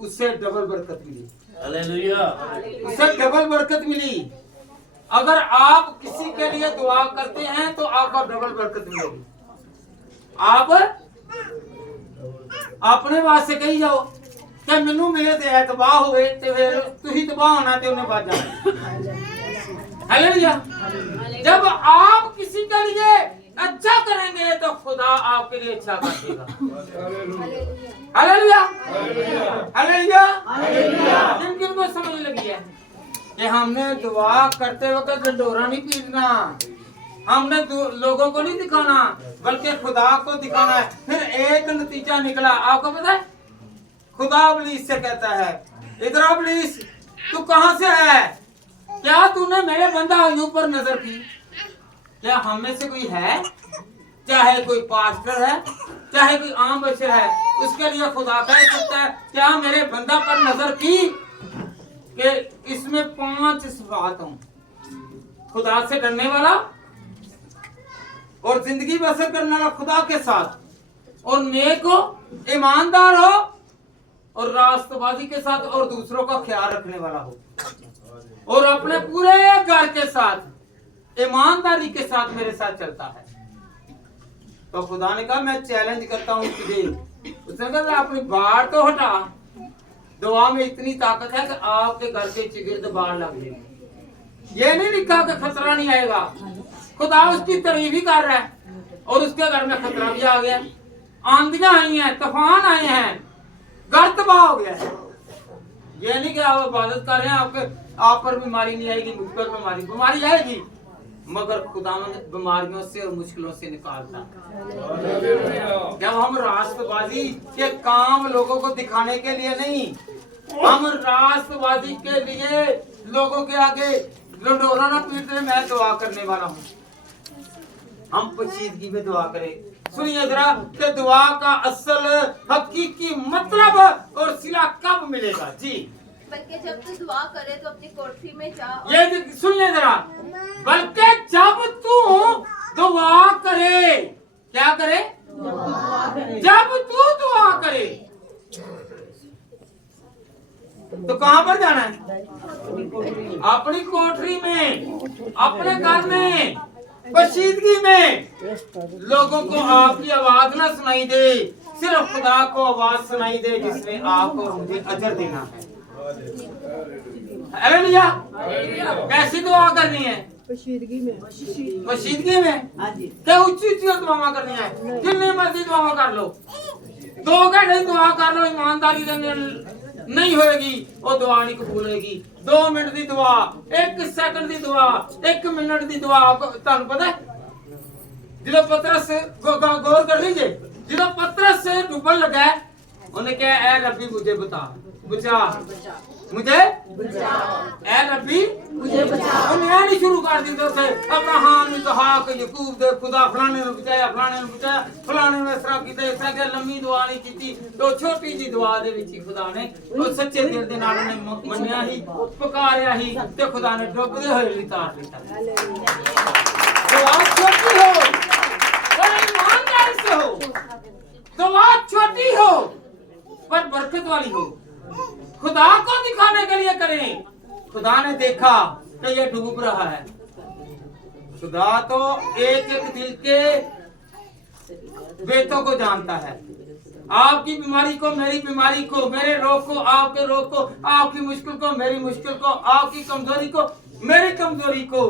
उससे डबल बरकत मिली। हालेलुया। उसे डबल बरकत मिली। अगर आप किसी के लिए दुआ करते हैं तो आपको डबल बरकत मिलेगी। आप अपने वास्ते कही जाओ कि मैनू मिले ते तबाह हुए ते फिर तुही तबाह होना ते उन्हें बाज जाना। हालेलुया। जब आप किसी के लिए अच्छा करेंगे तो खुदा आपके लिए अच्छा कर देगा। Hallelujah hallelujah. किन किन को समझ लगी है कि हमने दुआ करते वक्त ढंडोरा नहीं पीटना, हमने लोगों को नहीं दिखाना बल्कि खुदा को दिखाना है। फिर एक नतीजा निकला, आपको पता है? खुदा इब्लीस से कहता है, इधर इब्लीस तू कहां से है? क्या तूने मेरे बंदा अयूब पर नजर की? क्या हम में से कोई है, चाहे कोई पास्टर है, चाहे कोई आम बच्चा है, उसके लिए खुदा कह सकता है क्या मेरे बंदा पर नजर की कि इसमें 5 सिफात हों? खुदा से डरने वाला और जिंदगी बसर करने वाला खुदा के साथ, और नेक हो, ईमानदार हो और रास्तबाजी के साथ और दूसरों का ख्याल रखने वाला हो और अपने पूरे घर के साथ ईमानदारी के साथ मेरे साथ चलता है। तो खुदा ने कहा मैं चैलेंज करता हूँ तुझे। उसने कहा अपनी बाढ़ तो हटा, दुआ में इतनी ताकत है कि आपके घर के चिगिर्द बाढ़ लग जाएगी। ये नहीं लिखा कि खतरा नहीं आएगा। खुदा उसकी तारीफ ही कर रहा है और उसके घर में खतरा भी आ गया। आंधियां आई हैं, तूफान आए हैं, घर तबाह हो गया है। ये नहीं कि आप इबादत कर रहे हैं आप पर बीमारी नहीं आएगी, मुझ पर बीमारी आएगी, मगर खुदावंद बीमारियों से और मुश्किलों से निकालता। जब हम राष्ट्रवादी के काम लोगों को दिखाने के लिए नहीं, हम राष्ट्रवादी के लिए लोगों के आगे डोरा ना पीटने मैं दुआ करने वाला हूँ। हम पोशीदगी में दुआ करें। सुनिए जरा कि दुआ का असल हकीकी मतलब और सिला कब मिलेगा जी। बल्कि जब तू दुआ करे तो अपनी कोठरी में जा। ये सुनिए जरा, बल्कि जब तू दुआ करे, क्या करे? जब तू दुआ करे तो कहां पर जाना है? अपनी कोठरी में, अपने घर में, पोशीदगी में। लोगों को आपकी आवाज ना सुनाई दे, सिर्फ खुदा को आवाज सुनाई दे जिसने आपको और मुझे अजर देना है। हालेलुया। कैसी दुआ करनी है? पोशीदगी में। पोशीदगी में क्या ऊंची दुआ करनी है? जितनी मर्जी दुआ कर लो, 2 घंटे दुआ कर लो, ईमानदारी से नहीं होगी वो दुआ नहीं कबूल होगी। 2 मिनट की दुआ, 1 सेकंड की दुआ, 1 मिनट की दुआ, तुहानू पता है जो पतरस गौर कर लीजिए, जो पतरस डूबन लगा उन्हें क्या है, रब्बी मुझे बचा मुझे ऐ रब्बी मुझे बचा। उन्हें नहीं शुरू कर दी थे अब्राहम इसहाक याकूब दे खुदा फलाने ने बचाया, फलाने ने बचाया, फलाने ने इसरा कीता, इसरा के लंबी दुआ नहीं की, तो छोटी जी दुआ दे विच खुदा ने वो सच्चे दिल दे नाल ने मन्निया ही, पुकारिया ही ते खुदा ने डुबदे होए लितार लिता। दुआ छोटी हो पर ईमानदारी से हो, दुआ छोटी हो पर बरकत वाली हो, खुदा को दिखाने के लिए करें। खुदा ने देखा कि ये डूब रहा है। खुदा तो एक एक दिल के बेतों को जानता है। आपकी बीमारी को, मेरी बीमारी को, मेरे रोग को, आपके रोग को, आपकी मुश्किल को, मेरी मुश्किल को, आपकी कमजोरी को, मेरी कमजोरी को,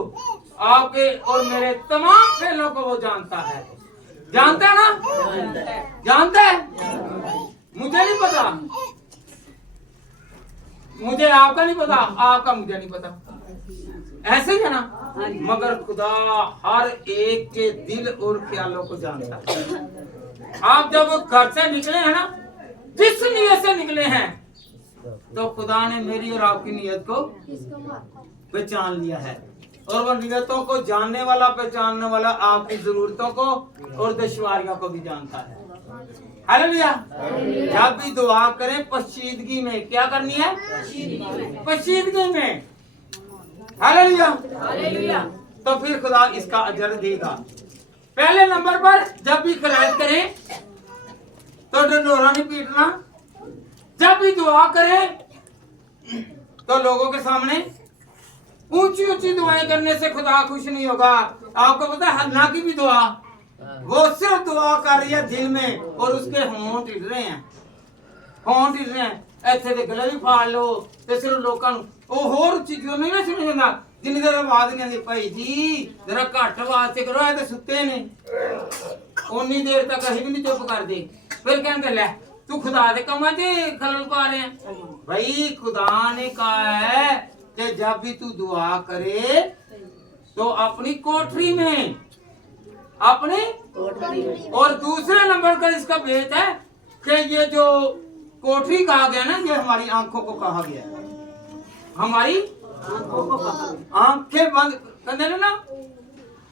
आपके और मेरे तमाम फेलों को वो जानता है। जानता है ना? जानता है। मुझे नहीं पता, मुझे आपका नहीं पता, आपका मुझे नहीं पता, ऐसे ही है ना? मगर खुदा हर एक के दिल और ख्यालों को जानता है। आप जब घर से निकले हैं ना, जिस नियत से निकले हैं, तो खुदा ने मेरी और आपकी नियत को पहचान लिया है, और वो नियतों को जानने वाला, पहचानने वाला आपकी जरूरतों को और दुश्वारियों को भी जानता है। हालेलुया। जब भी दुआ करें पोशीदगी में, क्या करनी है? पोशीदगी में। हालेलुया। तो फिर खुदा इसका अजर देगा। पहले नंबर पर जब भी खिरायत करें तो ढिंढोरा नहीं पीटना। जब भी दुआ करें तो लोगों के सामने ऊंची ऊंची दुआएं करने से खुदा खुश नहीं होगा। आपको पता है हन्ना की भी दुआ, वो सिर्फ दुआ कर रही है दिल में, और उसके होंठ हिल रहे हैं, होंठ हिल रहे हैं। ऐसे दे गले भी फाड़ लो ते सिर्फ लोकां नूं ਉਹ ਹੋਰ ਚੀਜ਼ਾਂ ਨਹੀਂ ਨਾ ਸੁਣੀ ਜਾਂਦਾ, ਜਿੰਨੀ ਦੇਰ ਆਵਾਜ਼ ਨਹੀਂ ਆਉਂਦੀ ਭਾਈ ਜੀ ਜਰਾ ਘੱਟ ਆਵਾਜ਼ ਤੇ ਕਰੋ, ਇਹ ਤੇ ਸੁੱਤੇ ਨੇ, ਉਨੀ ਦੇਰ ਤੱਕ ਅਸੀਂ ਵੀ ਨਹੀਂ ਚੁੱਪ ਕਰਦੇ। फिर ਕਹਿੰਦੇ ਲੈ ਤੂੰ खुदा ਦੇ ਕੰਮਾਂ 'ਚ ਖਲਲ ਪਾ ਰਿਹਾ। भाई खुदा ने कहा है कि जब भी तू दुआ करे तो अपनी कोठरी में, अपनी कोठरी में। और दूसरे नंबर पर इसका भेद है कि ये जो कोठरी कहा गया ना, ये हमारी आंखों को कहा गया, हमारी आंखें बंद करने ना,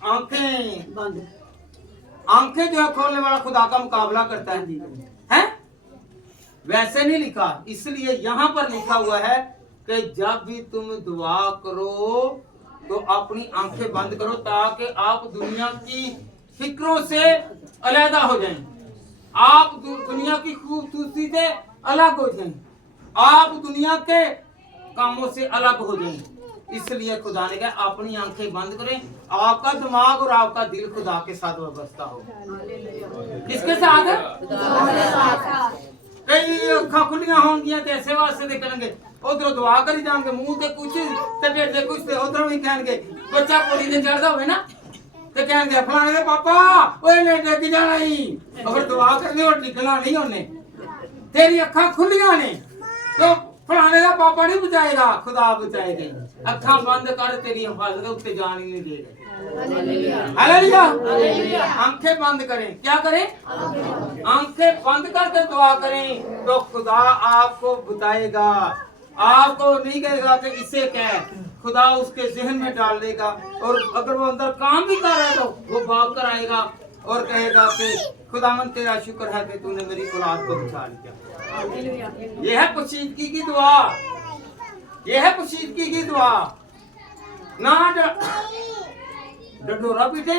आंखें बंद, आंखें जो है खोलने वाला खुदा का मुकाबला करता है? वैसे नहीं लिखा, इसलिए यहाँ पर लिखा हुआ है कि जब भी तुम दुआ करो तो अपनी आंखें बंद करो, ताकि आप दुनिया की फिक्रों से अलहदा हो जाएं, आप दुनिया की खूबसूरती से अलग हो जाएं, आप दुनिया के कामों से अलग हो जाएं। इसलिए खुदा ने कहा अपनी आंखें बंद करें, आपका दिमाग और आपका दिल खुदा के साथ वाबस्ता हो। किसके साथ? कई अखा खुलियां होंगियां ते ऐसे वास्ते देखणगे, उधरों दुआ करी जाएंगे, मुंह ते कुछ ते पेट ते कुछ, ते उधरों भी कहणगे। बच्चा पौड़ी ते चढ़दा होवे ना ते कहणगे फलाने दे पापा ओए ने डिग जाना ही, अगर दुआ करनी और निकलना नहीं होने। तेरी अखा खुलियां ने तो फलाने का पापा नहीं बचाएगा, खुदा बचाएगा। अखा बंद कर, तेरी हिफाजत उत्ते जान ही नहीं देगा। हालेलुया। आंखें बंद करें, क्या करें? आंखें बंद करके दुआ करें तो खुदा आपको बताएगा। आपको नहीं कहेगा कि इसे कह, खुदा उसके जहन में डाल देगा। और अगर वो अंदर काम भी कर रहा है तो वो भाग कर आएगा और कहेगा कि खुदावन तेरा शुक्र है कि तूने मेरी औलाद को बचा लिया। ये है पोशीदगी की दुआ, ये है पोशीदगी की दुआ। ना डंडोरा पीटे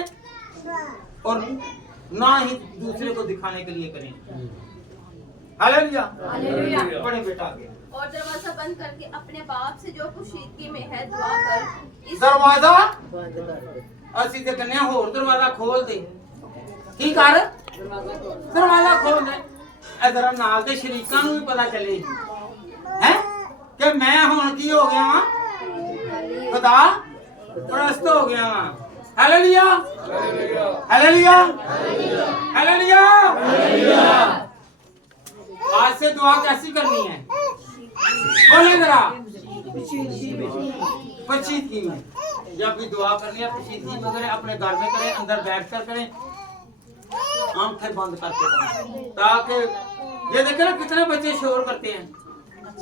और ना ही दूसरे को दिखाने के लिए करें। हालेलुया। बड़े बेटा आगे। और दरवाजा बंद करके अपने बाप से जो पोशीदगी में है दुआ कर। दरवाजा ਅਸੀਂ ਤੇ ਕਹਿੰਦੇ ਹੋਰ ਦਰਵਾਜ਼ਾ ਖੋਲ ਦੇ। ਕੀ ਕਰ? ਦਰਵਾਜ਼ਾ ਖੋਲ ਦੇ। ਇਧਰ ਨਾਲ ਦੇ ਸ਼ਰੀਕਾਂ ਨੂੰ ਵੀ ਪਤਾ ਚੱਲੇ ਹੈ ਕਿ ਮੈਂ ਹੁਣ ਕੀ ਹੋ ਗਿਆ ਵਾਂ, ਖੁਦਾ ਪ੍ਰਸਤ ਹੋ ਗਿਆ ਵਾਂ। Hallelujah, hallelujah, hallelujah. आज से दुआ कैसी करनी है? बोले जरा। पोशीदगी में जब भी दुआ करनी है पोशीदगी में करें, अपने घर में करें, अंदर बैठ कर करें, आंखें बंद करके करें, ताकि ये देखें ना कितने बच्चे शोर करते हैं।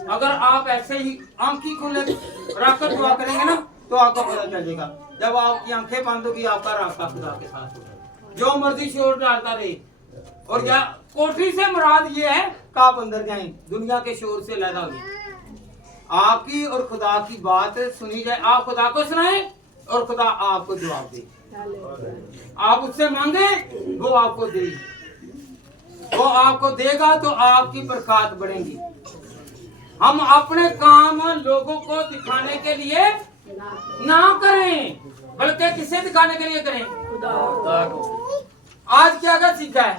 अगर आप ऐसे ही आंख ही खुले रखकर दुआ करेंगे ना तो आपको पता चलेगा। जब आपकी आंखें बंद होगी आपका रास्ता खुदा के साथ होगा। जो मर्जी शोर डालता रहे, और या कोठरी से मुराद ये है कि आप अंदर जाएं, दुनिया के शोर से लैदा हो जाए। आपकी और खुदा की बात सुनी जाए, आप खुदा को सुनाएं और खुदा आपको जवाब दे। आप उससे मांगे वो आपको दे, वो आपको देगा तो आपकी बरकत बढ़ेगी। हम अपने काम लोगों को दिखाने के लिए ना करें, बल्कि किसे दिखाने के लिए करें? खुदा को। आज क्या क्या सीखा है?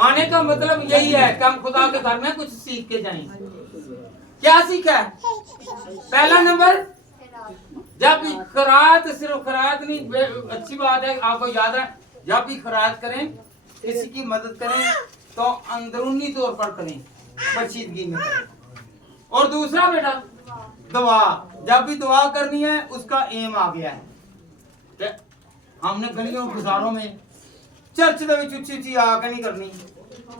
आने का मतलब यही है कि हम खुदा के घर में कुछ सीख के जाएं। क्या सीखा है? पहला नंबर, जब भी खैरात, सिर्फ खैरात नहीं, अच्छी बात है, आपको याद है, जब भी खैरात करें, किसी की मदद करें तो अंदरूनी तौर पर करें, पोशीदगी में करें। और दूसरा बेटा दुआ, जब भी दुआ करनी है उसका एम आ गया है। हमने गलियों गुजारों में चर्च ਦੇ ਵਿੱਚ ਉੱਚੀ ਉੱਚੀ ਆ ਕੇ ਨਹੀਂ ਕਰਨੀ,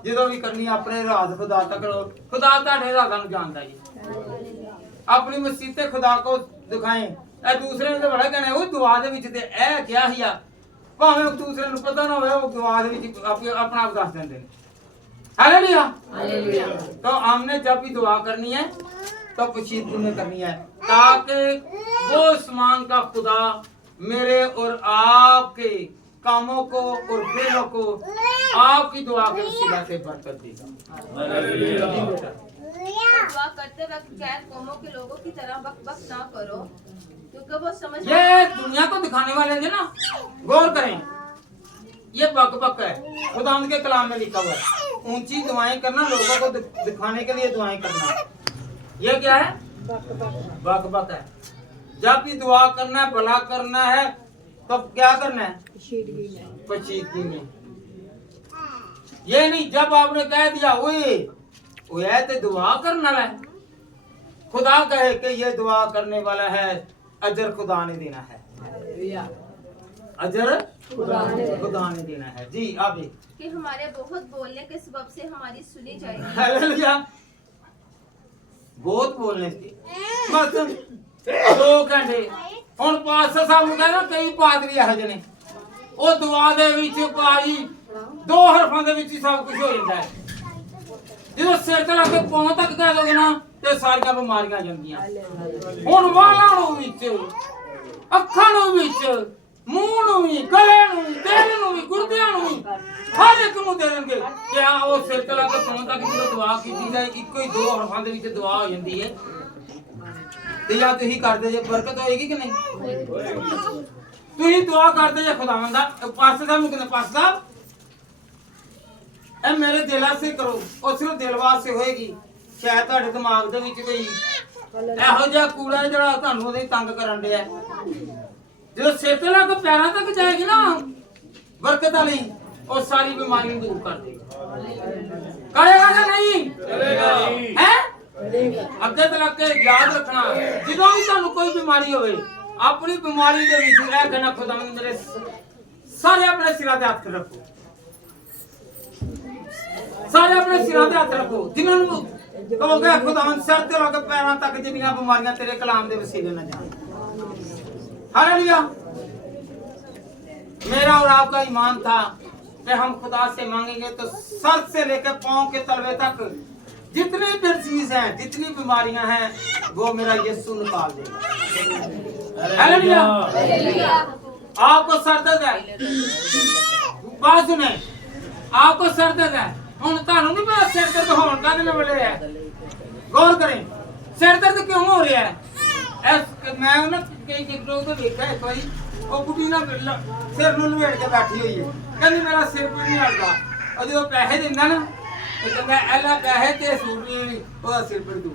ਜਦੋਂ ਵੀ ਕਰਨੀ ਆਪਣੇ ਰਾਜ਼ ਖੁਦਾ ਤੱਕ ਕਰੋ। खुदा ਤੁਹਾਡੇ ਰਾਜ਼ਾਂ ਨੂੰ ਜਾਣਦਾ ਜੀ। ਆਪਣੀ ਮਸਜਿਦ ਤੇ खुदा को ਦਿਖਾएं। ਇਹ ਦੂਸਰੇ ਨੂੰ ਤਾਂ ਬੜਾ ਕਹਿਣਾ ਉਹ ਦੁਆ ਦੇ ਵਿੱਚ ਤੇ ਇਹ ਕਿਹਾ ਹੀ ਆ, ਭਾਵੇਂ ਉਹ ਦੂਸਰੇ ਨੂੰ ਪਤਾ ਨਾ ਹੋਵੇ, ਉਹ ਦੁਆ ਦੇ ਵਿੱਚ ਆਪਣਾ ਆਪ ਦੱਸ ਦਿੰਦੇ ਨੇ। हालेलुया। तो हमने जब भी दुआ करनी है तो पोशीदगी में करनी है, ताकि वो आसमान का खुदा मेरे और आपके कामों को और फेलों को आपकी दुआ के वसीला से बरकत देगा। दुआ करते वक्त गैर कौमों के लोगों की तरह बक बक ना करो, क्योंकि वो समझ ये दुनिया को दिखाने वाले थे ना, गौर करें, ये बक बक है, खुदा के कलाम में लिखा हुआ है। ऊंची दुआएं करना, लोगों को दिखाने के लिए दुआएं करना, ये क्या है? बक बक है। जब भी दुआ करना है, भला करना है, तो क्या करना है? पोशीदगी में। ये नहीं जब आपने कह दिया ओए तो दुआ करना है, खुदा कहे कि ये दुआ करने वाला है, अजर खुदा ने देना है, अजर खुदा ने देना है। जी आप कि हमारे बहुत बोलने के सबब से हमारी सुनी जाएगी। हालेलुया। बहुत बोलने से बस 2 घंटे ਹੁਣ ਪਾਸਟਰ ਸਾਹਿਬ ਨੂੰ ਕਹਿੰਦਾ ਕਈ ਪਾਦਰੀ ਇਹੋ ਜਿਹੇ ਨੇ, ਉਹ ਦੁਆ ਦੇ ਵਿੱਚ ਭਾਈ 2 ਹਰਫਾਂ ਦੇ ਵਿੱਚ ਹੀ ਸਭ ਕੁਝ ਹੋ ਜਾਂਦਾ ਹੈ। ਜਦੋਂ ਸਿਰ ਤੇ ਲਾ ਕੇ ਪਾਉਂ ਤੱਕ ਕਹਿ ਦੋਗੇ ਨਾ ਤੇ ਸਾਰੀਆਂ ਬਿਮਾਰੀਆਂ ਜਾਂਦੀਆਂ। ਹੁਣ ਵਾਲਾਂ ਨੂੰ ਵਿੱਚ, ਅੱਖਾਂ ਨੂੰ ਵਿੱਚ, ਮੂੰਹ ਨੂੰ ਵੀ, ਗਲੇ ਨੂੰ ਵੀ, ਦਿਲ ਨੂੰ ਵੀ, ਗੁਰਦਿਆਂ ਨੂੰ ਵੀ, ਹਰ ਇੱਕ ਨੂੰ ਦੇ ਦੇਣਗੇ ਕਿ ਆ ਉਹ ਸਿਰ ਤੇ ਲਾ ਕੇ ਪਾਉਂ ਤੱਕ ਜਦੋਂ ਦੁਆ ਕੀਤੀ ਜਾਏ ਇੱਕੋ ਹੀ 2 ਹਰਫਾਂ ਦੇ ਵਿੱਚ ਦੁਆ ਹੋ ਜਾਂਦੀ ਹੈ। ਤੇ ਜਾਂ ਤੁਸੀਂ ਕਰਦੇ ਜੇ ਬਰਕਤ ਹੋਏਗੀ ਕਿ ਨਹੀਂ? ਤੁਸੀਂ ਦੁਆ ਕਰਦੇ ਜੇ ਖੁਦਾਵੰਦ ਦਾ। ਪਾਸਟਰ ਸਾਹਿਬ ਨੂੰ ਕਹਿੰਦੇ ਪਾਸਟਰ ਸਾਹਿਬ ਇਹ ਮੇਰੇ ਦਿਲ ਵਾਸਤੇ ਕਰੋ, ਉਹ ਸਿਰਫ ਦਿਲ ਵਾਸਤੇ ਹੋਏਗੀ। ਸ਼ਾਇਦ ਤੁਹਾਡੇ ਦਿਮਾਗ ਦੇ ਵਿੱਚ ਕੋਈ ਇਹੋ ਜਿਹਾ ਕੂੜਾ ਜਿਹੜਾ ਤੁਹਾਨੂੰ ਉਹਦੇ ਤੰਗ ਕਰਨ ਡਿਆ, ਜਦੋਂ ਸਿਰ ਤੇ ਲਾ ਕੇ ਪੈਰਾਂ ਤੱਕ ਜਾਏਗੀ ਨਾ ਬਰਕਤ ਵਾਲੀ, ਉਹ ਸਾਰੀ ਬਿਮਾਰੀ ਨੂੰ ਦੂਰ ਕਰ ਦੇਗਾ। ਕਰੇਗਾ ਜਾਂ ਨਹੀਂ? ਕਰੇਗਾ। ਹੈ ਅੱਗੇ ਤੋਂ ਲੱਗ ਕੇ ਯਾਦ ਰੱਖਣਾ ਜਦੋਂ ਵੀ ਤੁਹਾਨੂੰ ਕੋਈ ਬਿਮਾਰੀ ਹੋਵੇ ਆਪਣੀ ਬਿਮਾਰੀ ਦੇ ਵਿੱਚ ਇਹ ਕਹਿਣਾ ਖੁਦਾਵੰਦ ਮੇਰੇ ਸਾਰੇ ਆਪਣੇ ਸਿਰਾਂ ਤੇ ਹੱਥ ਰੱਖੋ ਸਾਰੇ ਆਪਣੇ ਸਿਰਾਂ ਤੇ ਹੱਥ ਰੱਖੋ ਜਿਨ੍ਹਾਂ ਨੂੰ ਕਹੋਗੇ ਖੁਦਾਵੰਦ ਸਿਰ ਤੇ ਲਾ ਕੇ ਪੈਰਾਂ ਤੱਕ ਜਿੰਨੀਆਂ ਬਿਮਾਰੀਆਂ ਤੇਰੇ ਕਲਾਮ ਦੇ ਵਸੀਲੇ ਨਾਲ ਜਾਣ हालेलुया मेरा और आपका ईमान था कि हम खुदा से मांगेंगे तो सर से लेकर पांव के तलवे तक जितनी डिजीज हैं जितनी बीमारियां हैं वो मेरा यीशु निकाल देगा हालेलुया आपको सर दर्द है बात सुने आपको सर दर्द है हुन तानू नहीं पता सिर दर्द होने का दिन मिले है गौर करें सिर दर्द क्यों हो रहा है मैं ना कई लोग तो देखा एक बारी वो बुढ़ी ना सिर ਨੂੰ ਲਵੇੜ ਕੇ ਬੈਠੀ ਹੋਈ ਹੈ ਕਹਿੰਦੀ ਮੇਰਾ ਸਿਰ ਪੀੜ ਨਹੀਂ ਹਟਦਾ ਉਹ ਜਦੋਂ ਪੈਸੇ ਦਿੰਦਾ ਨਾ ਉਹ ਕਹਿੰਦਾ ਐਲਾ ਪੈਸੇ ਤੇ ਸੂਟ ਨਹੀਂ ਉਹਦਾ ਸਿਰ ਪੀੜ ਦੂ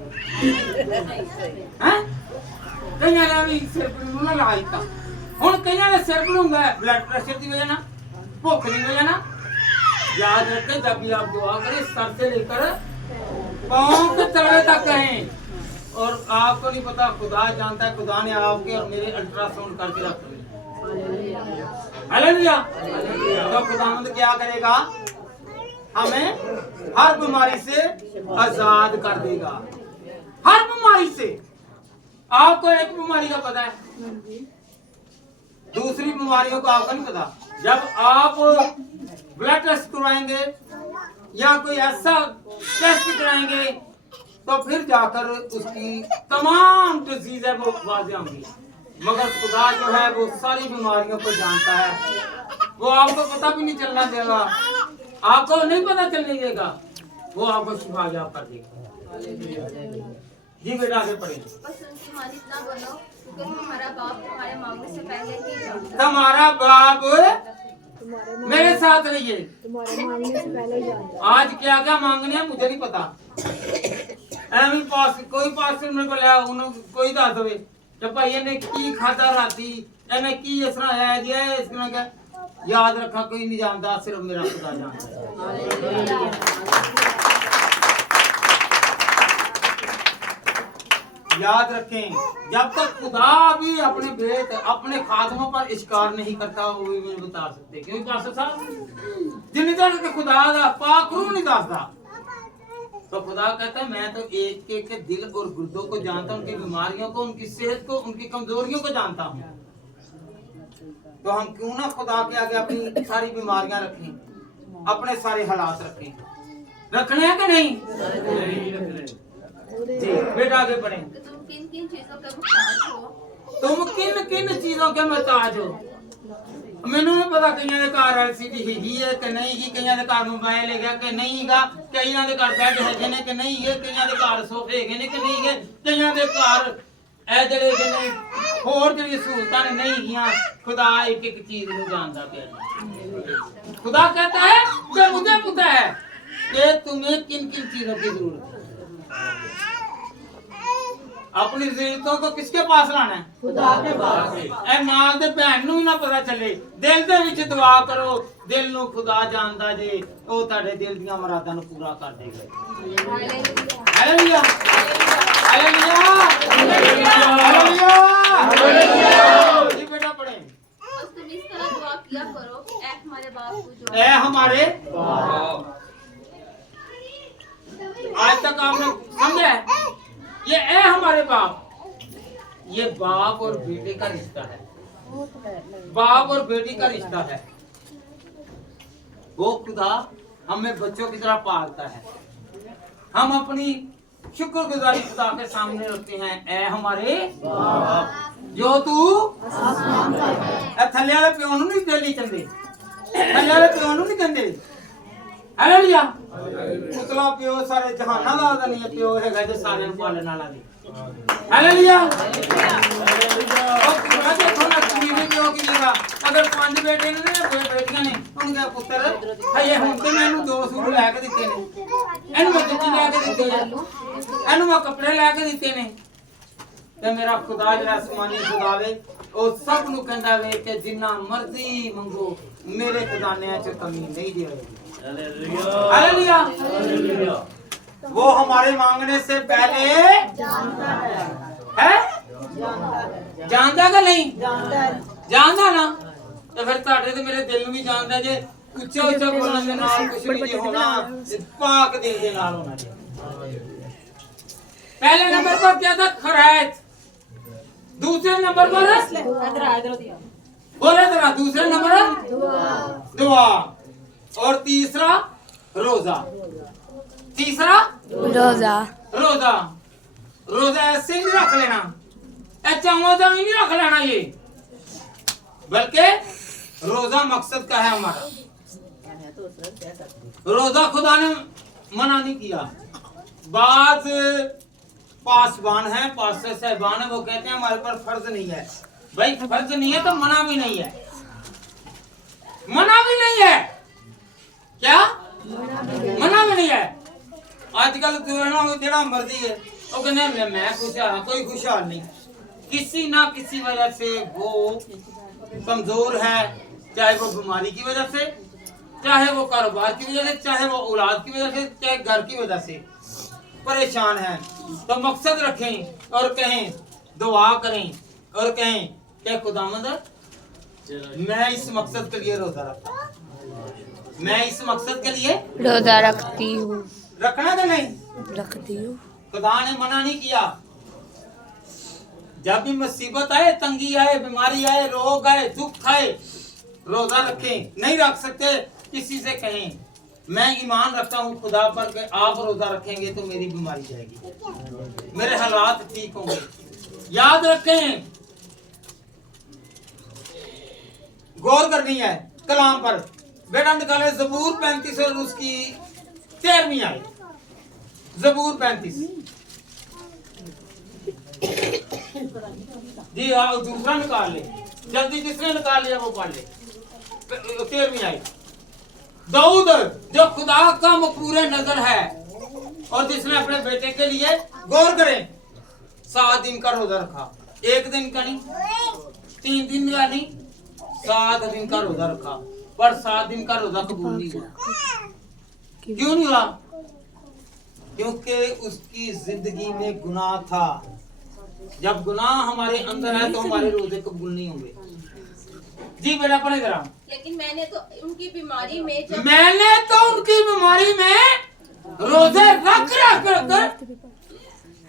ਹੈ ਕਈਆਂ ਨੇ ਵੀ ਸਿਰ ਪੀੜ ਨੂੰ ਨਾ ਲਾ ਦਿੱਤਾ ਹੁਣ ਕਈਆਂ ਦੇ ਸਿਰ ਪੀੜ ਹੁੰਦਾ ਬਲੱਡ ਪ੍ਰੈਸ਼ਰ ਦੀ ਵਜ੍ਹਾ ਨਾਲ ਭੁੱਖ ਦੀ ਵਜ੍ਹਾ ਨਾਲ याद रखें जब भी आप दुआ करें सर से लेकर पांव के तलवे तक कहें और आपको नहीं पता खुदा जानता है खुदा ने आपके और मेरे अल्ट्रासाउंड करके रख दिया हालेलुया तो खुदावंद क्या करेगा हमें हर बीमारी से आजाद कर देगा हर बीमारी से आपको एक बीमारी का पता है दूसरी बीमारियों को आपको नहीं पता जब आप ब्लड टेस्ट करवाएंगे या कोई ऐसा टेस्ट कराएंगे तो फिर जाकर उसकी तमाम डिजीज है वो वाज़ेह होंगी मगर खुदा जो है वो सारी बीमारियों को जानता है वो आपको पता भी नहीं चलना देगा आपको नहीं पता चलने देगा वो आपको शिफा याब कर देगा जी बेटा आगे पढ़े बस उनकी मालिक ना बनो क्योंकि हमारा बाप तुम्हारे मांगने से पहले ही जानता है तुम्हारा बाप मेरे साथ रहिए तुम्हारे मांगने से पहले ही जानता है। आज क्या क्या मांगने हैं मुझे नहीं पता एवं पास कोई पास मेरे को लिया उन्होंने कोई दस दे कि भाई इन्हें की खाता राती इन्हें की इस तरह है दिया है इसमें क्या याद रखा कोई नहीं जानता सिर्फ मेरा खुदा जानता है याद रखें जब तक खुदा भी अपने बेट अपने खादमों पर इश्कार नहीं करता वो भी नहीं बता सकते क्यों पास्टर साहब जिन्हें तक खुदा दा पाक रूह नहीं दसदा तो खुदा कहता है मैं तो एक एक के दिल और गुर्दों को जानता हूं उनकी बीमारियों को उनकी सेहत को उनकी कमजोरियों को जानता हूं तो हम क्यों ना खुदा के आगे अपनी सारी बीमारियां रखें अपने सारे हालात रखें रखने हैं कि नहीं जी बेटा आगे बढ़े कि तुम किन किन चीजों के मुहताज हो तुम किन किन चीजों के मुहताज हो ਮੈਨੂੰ ਨਹੀਂ ਪਤਾ ਕਈਆਂ ਦੇ ਘਰ ਐਲਸੀਡੀ ਹੈਗੀ ਹੈ ਕਿ ਨਹੀਂ ਹੀ ਕਈਆਂ ਦੇ ਘਰ ਮੋਬਾਈਲ ਹੈਗਾ ਕਿ ਨਹੀਂ ਹੈਗਾ ਕਈਆਂ ਦੇ ਘਰ ਬੈੱਡ ਹੈਗੇ ਨੇ ਕਿ ਨਹੀਂ ਹੈ ਕਈਆਂ ਦੇ ਘਰ ਸੋਫੇ ਹੈਗੇ ਨੇ ਕਿ ਨਹੀਂ ਹੈ ਕਈਆਂ ਦੇ ਘਰ ਇਹ ਜਿਹੜੇ ਹੈਗੇ ਨੇ ਹੋਰ ਜਿਹੜੀਆਂ ਸਹੂਲਤਾਂ ਨੇ ਨਹੀਂ ਹੈਗੀਆਂ खुदा एक एक चीज ਨੂੰ जानता ਪਿਆ खुदा कहता है कि मुझे पता है कि तुम्हें किन किन चीजों की जरूरत है अपनी जरूरतों को किसके पास लाना है खुदा के पास ए नाल दे भैन ਨੂੰ ਵੀ ਨਾ ਪਤਾ ਚੱਲੇ ਦਿਲ ਦੇ ਵਿੱਚ ਦੁਆ ਕਰੋ ਦਿਲ ਨੂੰ ਖੁਦਾ ਜਾਣਦਾ ਜੇ ਉਹ ਤੁਹਾਡੇ ਦਿਲ ਦੀਆਂ ਮੁਰਾਦਾਂ ਨੂੰ ਪੂਰਾ ਕਰ ਦੇਗਾ ਹਾਲੇਲੂਇਆ ਹਾਲੇਲੂਇਆ ਹਾਲੇਲੂਇਆ ਹਾਲੇਲੂਇਆ ਜੀ बेटा पढ़े बस तुम इस तरह दुआ किया करो ऐ हमारे बाप को जो ए हमारे आज तक आपने समझा है ये ए हमारे बाप ये बाप और बेटे का रिश्ता है बाप और बेटी का रिश्ता है वो खुदा हमें बच्चों की तरह पालता है हम अपनी शुक्रगुजारी खुदा के सामने रखते हैं ए हमारे बाप जो तू थल्ले वाले प्यो नूं नहीं देली चंदे थल्ले वाले प्यो नूं नहीं कहंदे हालेलुया उतला प्यो सारे जहानां दा नहीं प्यो हैगा जे सारे नूं पालण वाला नहीं हालेलुया और खुदा देखो ना किसी प्यो की जगह अगर 5 बेटे ने ना कोई बेटियां ने उनके पुत्र हये हुण ते मैनू 2 सूट लै के दित्ते ने एनू मैं जूती लै के दित्ती है एनू मैं कपड़े लै के दित्ते ने ते मेरा खुदा जरा आसमानी खुदा वे ओ सब नु कहंदा वे कि जिन्ना मर्जी मंगो मेरे खजाने च कमी नहीं देगी हालेलुया हालेलुया वो हमारे मांगने से पहले है जानता का नहीं जानता ना तो फिर ताड़े तो मेरे दिल में भी जानता जे ऊंचा ऊंचा बोलने के नाल कुछ भी नहीं होना पाक दिल के नाल होना चाहिए। पहले नंबर पर क्या था खैरात, दूसरे नंबर पर बोले जरा दूसरे नंबर दुआ और तीसरा रोजा। तीसरा रोजा रोजा रोजा ऐसे नहीं रख लेना, चावों नहीं रख लेना ये, बल्कि रोजा मकसद का है हमारा। रोजा खुदा ने मना नहीं किया। बात पासबान है, पास्टर साहबान है, वो कहते हैं हमारे पर फर्ज नहीं है। भाई फर्ज नहीं है तो मना भी नहीं है, मना भी नहीं है। क्या मना भी नहीं है। आजकल जेड़ा मर्जी है वो कहने मैं खुशहाल, कोई खुशहाल नहीं। किसी ना किसी वजह से वो कमजोर है, चाहे वो बीमारी की वजह से, चाहे वो कारोबार की वजह से, चाहे वो औलाद की वजह से, चाहे घर की वजह से परेशान है। तो मकसद रखें और कहें, दुआ करें और कहें कि खुदावंद मैं इस मकसद के लिए रोजा रखता हूं, मैं इस मकसद के लिए रोजा रखती हूँ, रखना तो नहीं रखती हूँ। खुदा ने मना नहीं किया। जब भी मुसीबत आए, तंगी आए, बीमारी आए, रोग आए, दुख आए, रोजा रखें। नहीं रख सकते किसी से कहें मैं ईमान रखता हूँ खुदा पर कि आप रोजा रखेंगे तो मेरी बीमारी जाएगी, मेरे हालात ठीक होंगे। याद रखें, गौर करनी है कलाम पर। बेटा निकाले ज़बूर 35 और उसकी 13वीं आयत। ज़बूर 35 जी हाँ, दूसरा निकाल ले जल्दी, जिसने निकाल लिया वो पढ़ ले। 13वीं आयत। दाऊद जो खुदा का मकबूल नजर है और जिसने अपने बेटे के लिए, गौर करें, 7 दिन का रोजा रखा, 1 दिन का नहीं, 3 दिन का नहीं, 7 दिन का रोजा रखा। पर 7 दिन का रोजा कबूल नहीं हुआ। क्यों नहीं हुआ? क्योंकि उसकी जिंदगी में गुनाह था। जब गुनाह हमारे अंदर है तो हमारे रोजे कबूल नहीं होंगे। जी बेटा पढ़े जरा। लेकिन मैंने तो उनकी बीमारी में रोजे रख कर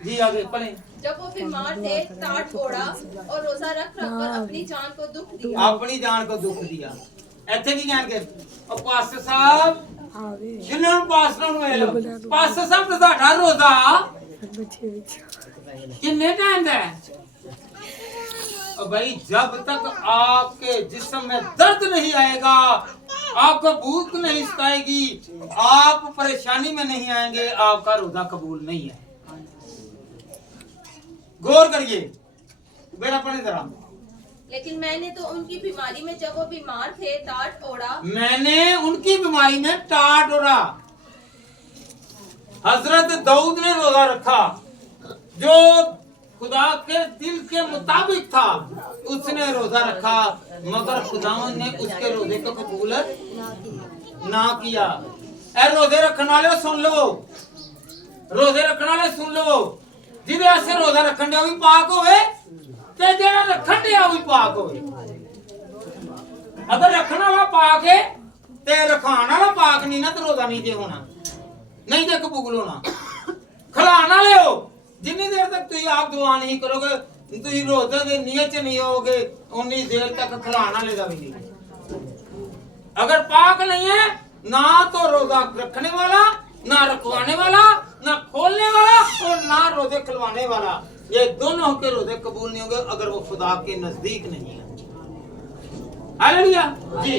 जी आगे पढ़े। जब वो बीमार थे, टाट ओढ़ा और रोजा रख कर अपनी जान को दुख दिया। अपनी जान को दुख दिया। ऐसे की जान के और पास्टर साहब जिन्होंने पास्टर साहब तो साडा रोजा कितने टाइम है? और भाई जब तक आपके जिस्म में दर्द नहीं आएगा, आपको भूख नहीं सताएगी, आप परेशानी में नहीं आएंगे, आपका रोजा कबूल नहीं है। गौर करिए बेटा पढ़े जरा। लेकिन मैंने तो उनकी बीमारी में, जब वो बीमार थे, टाट ओढ़ा। मैंने उनकी बीमारी में टाट ओढ़ा। हजरत दाऊद ने रोजा रखा जो खुदा के दिल के मुताबिक था, उसने रोजा रखा, मगर खुदावन ने उसके रोजे को कबूल ना किया। ऐ रोजे रखने वाले सुन लो, रोजे रखने वाले सुन लो, जिदे ऐसे रोजा रखन दिया भी पाक होवे ते जेड़ा रखन दिया भी पाक होवे। अगर रखना वाला पाक है ते रखाना वाला पाक नहीं ना तो रोजा नहीं दे होना, नहीं दे कबूल होना। खिलाना ले हो, जितनी देर तक तुम आप दुआ नहीं करोगे, तुम रोजे दे नियत च नहीं होगे, उतनी देर तक खिलाना लेगा भी नहीं। अगर पाक नहीं है ना तो रोजा रखने वाला, ना रखवाने वाला, ना खोलने वाला और ना रोजे खुलवाने वाला, ये दोनों के रोजे कबूल नहीं होंगे अगर वो खुदा के नजदीक नहीं है। हालेलुया जी।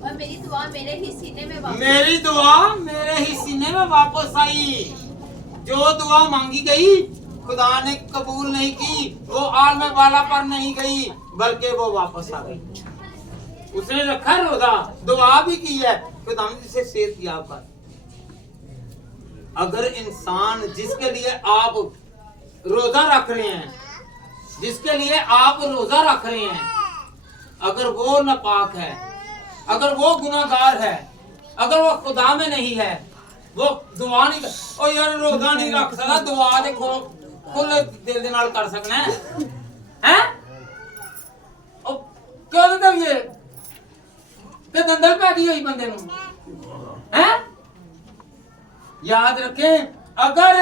और मेरी दुआ मेरे ही सीने में वापस आई। जो दुआ मांगी गई खुदा ने कबूल नहीं की, वो आलम वाला पर नहीं गई, बल्कि वो वापस आ गई। उसने रखा रोजा, दुआ भी की है, खुदा ने जिसे सेहत दिया पर। अगर इंसान जिसके लिए आप रोजा रख रहे हैं, जिसके लिए आप रोजा रख रहे हैं, अगर वो नापाक है, अगर वो गुनाहगार है, अगर वो खुदा में नहीं है, वो दुआ नहीं ओ यार रोजा नहीं रख सकता दुआ ते खुले दिल दे नाल कर सकना है हैं ओ क्यों दे ये ते दंदल पै गई होई बंदे नु हैं याद रखें अगर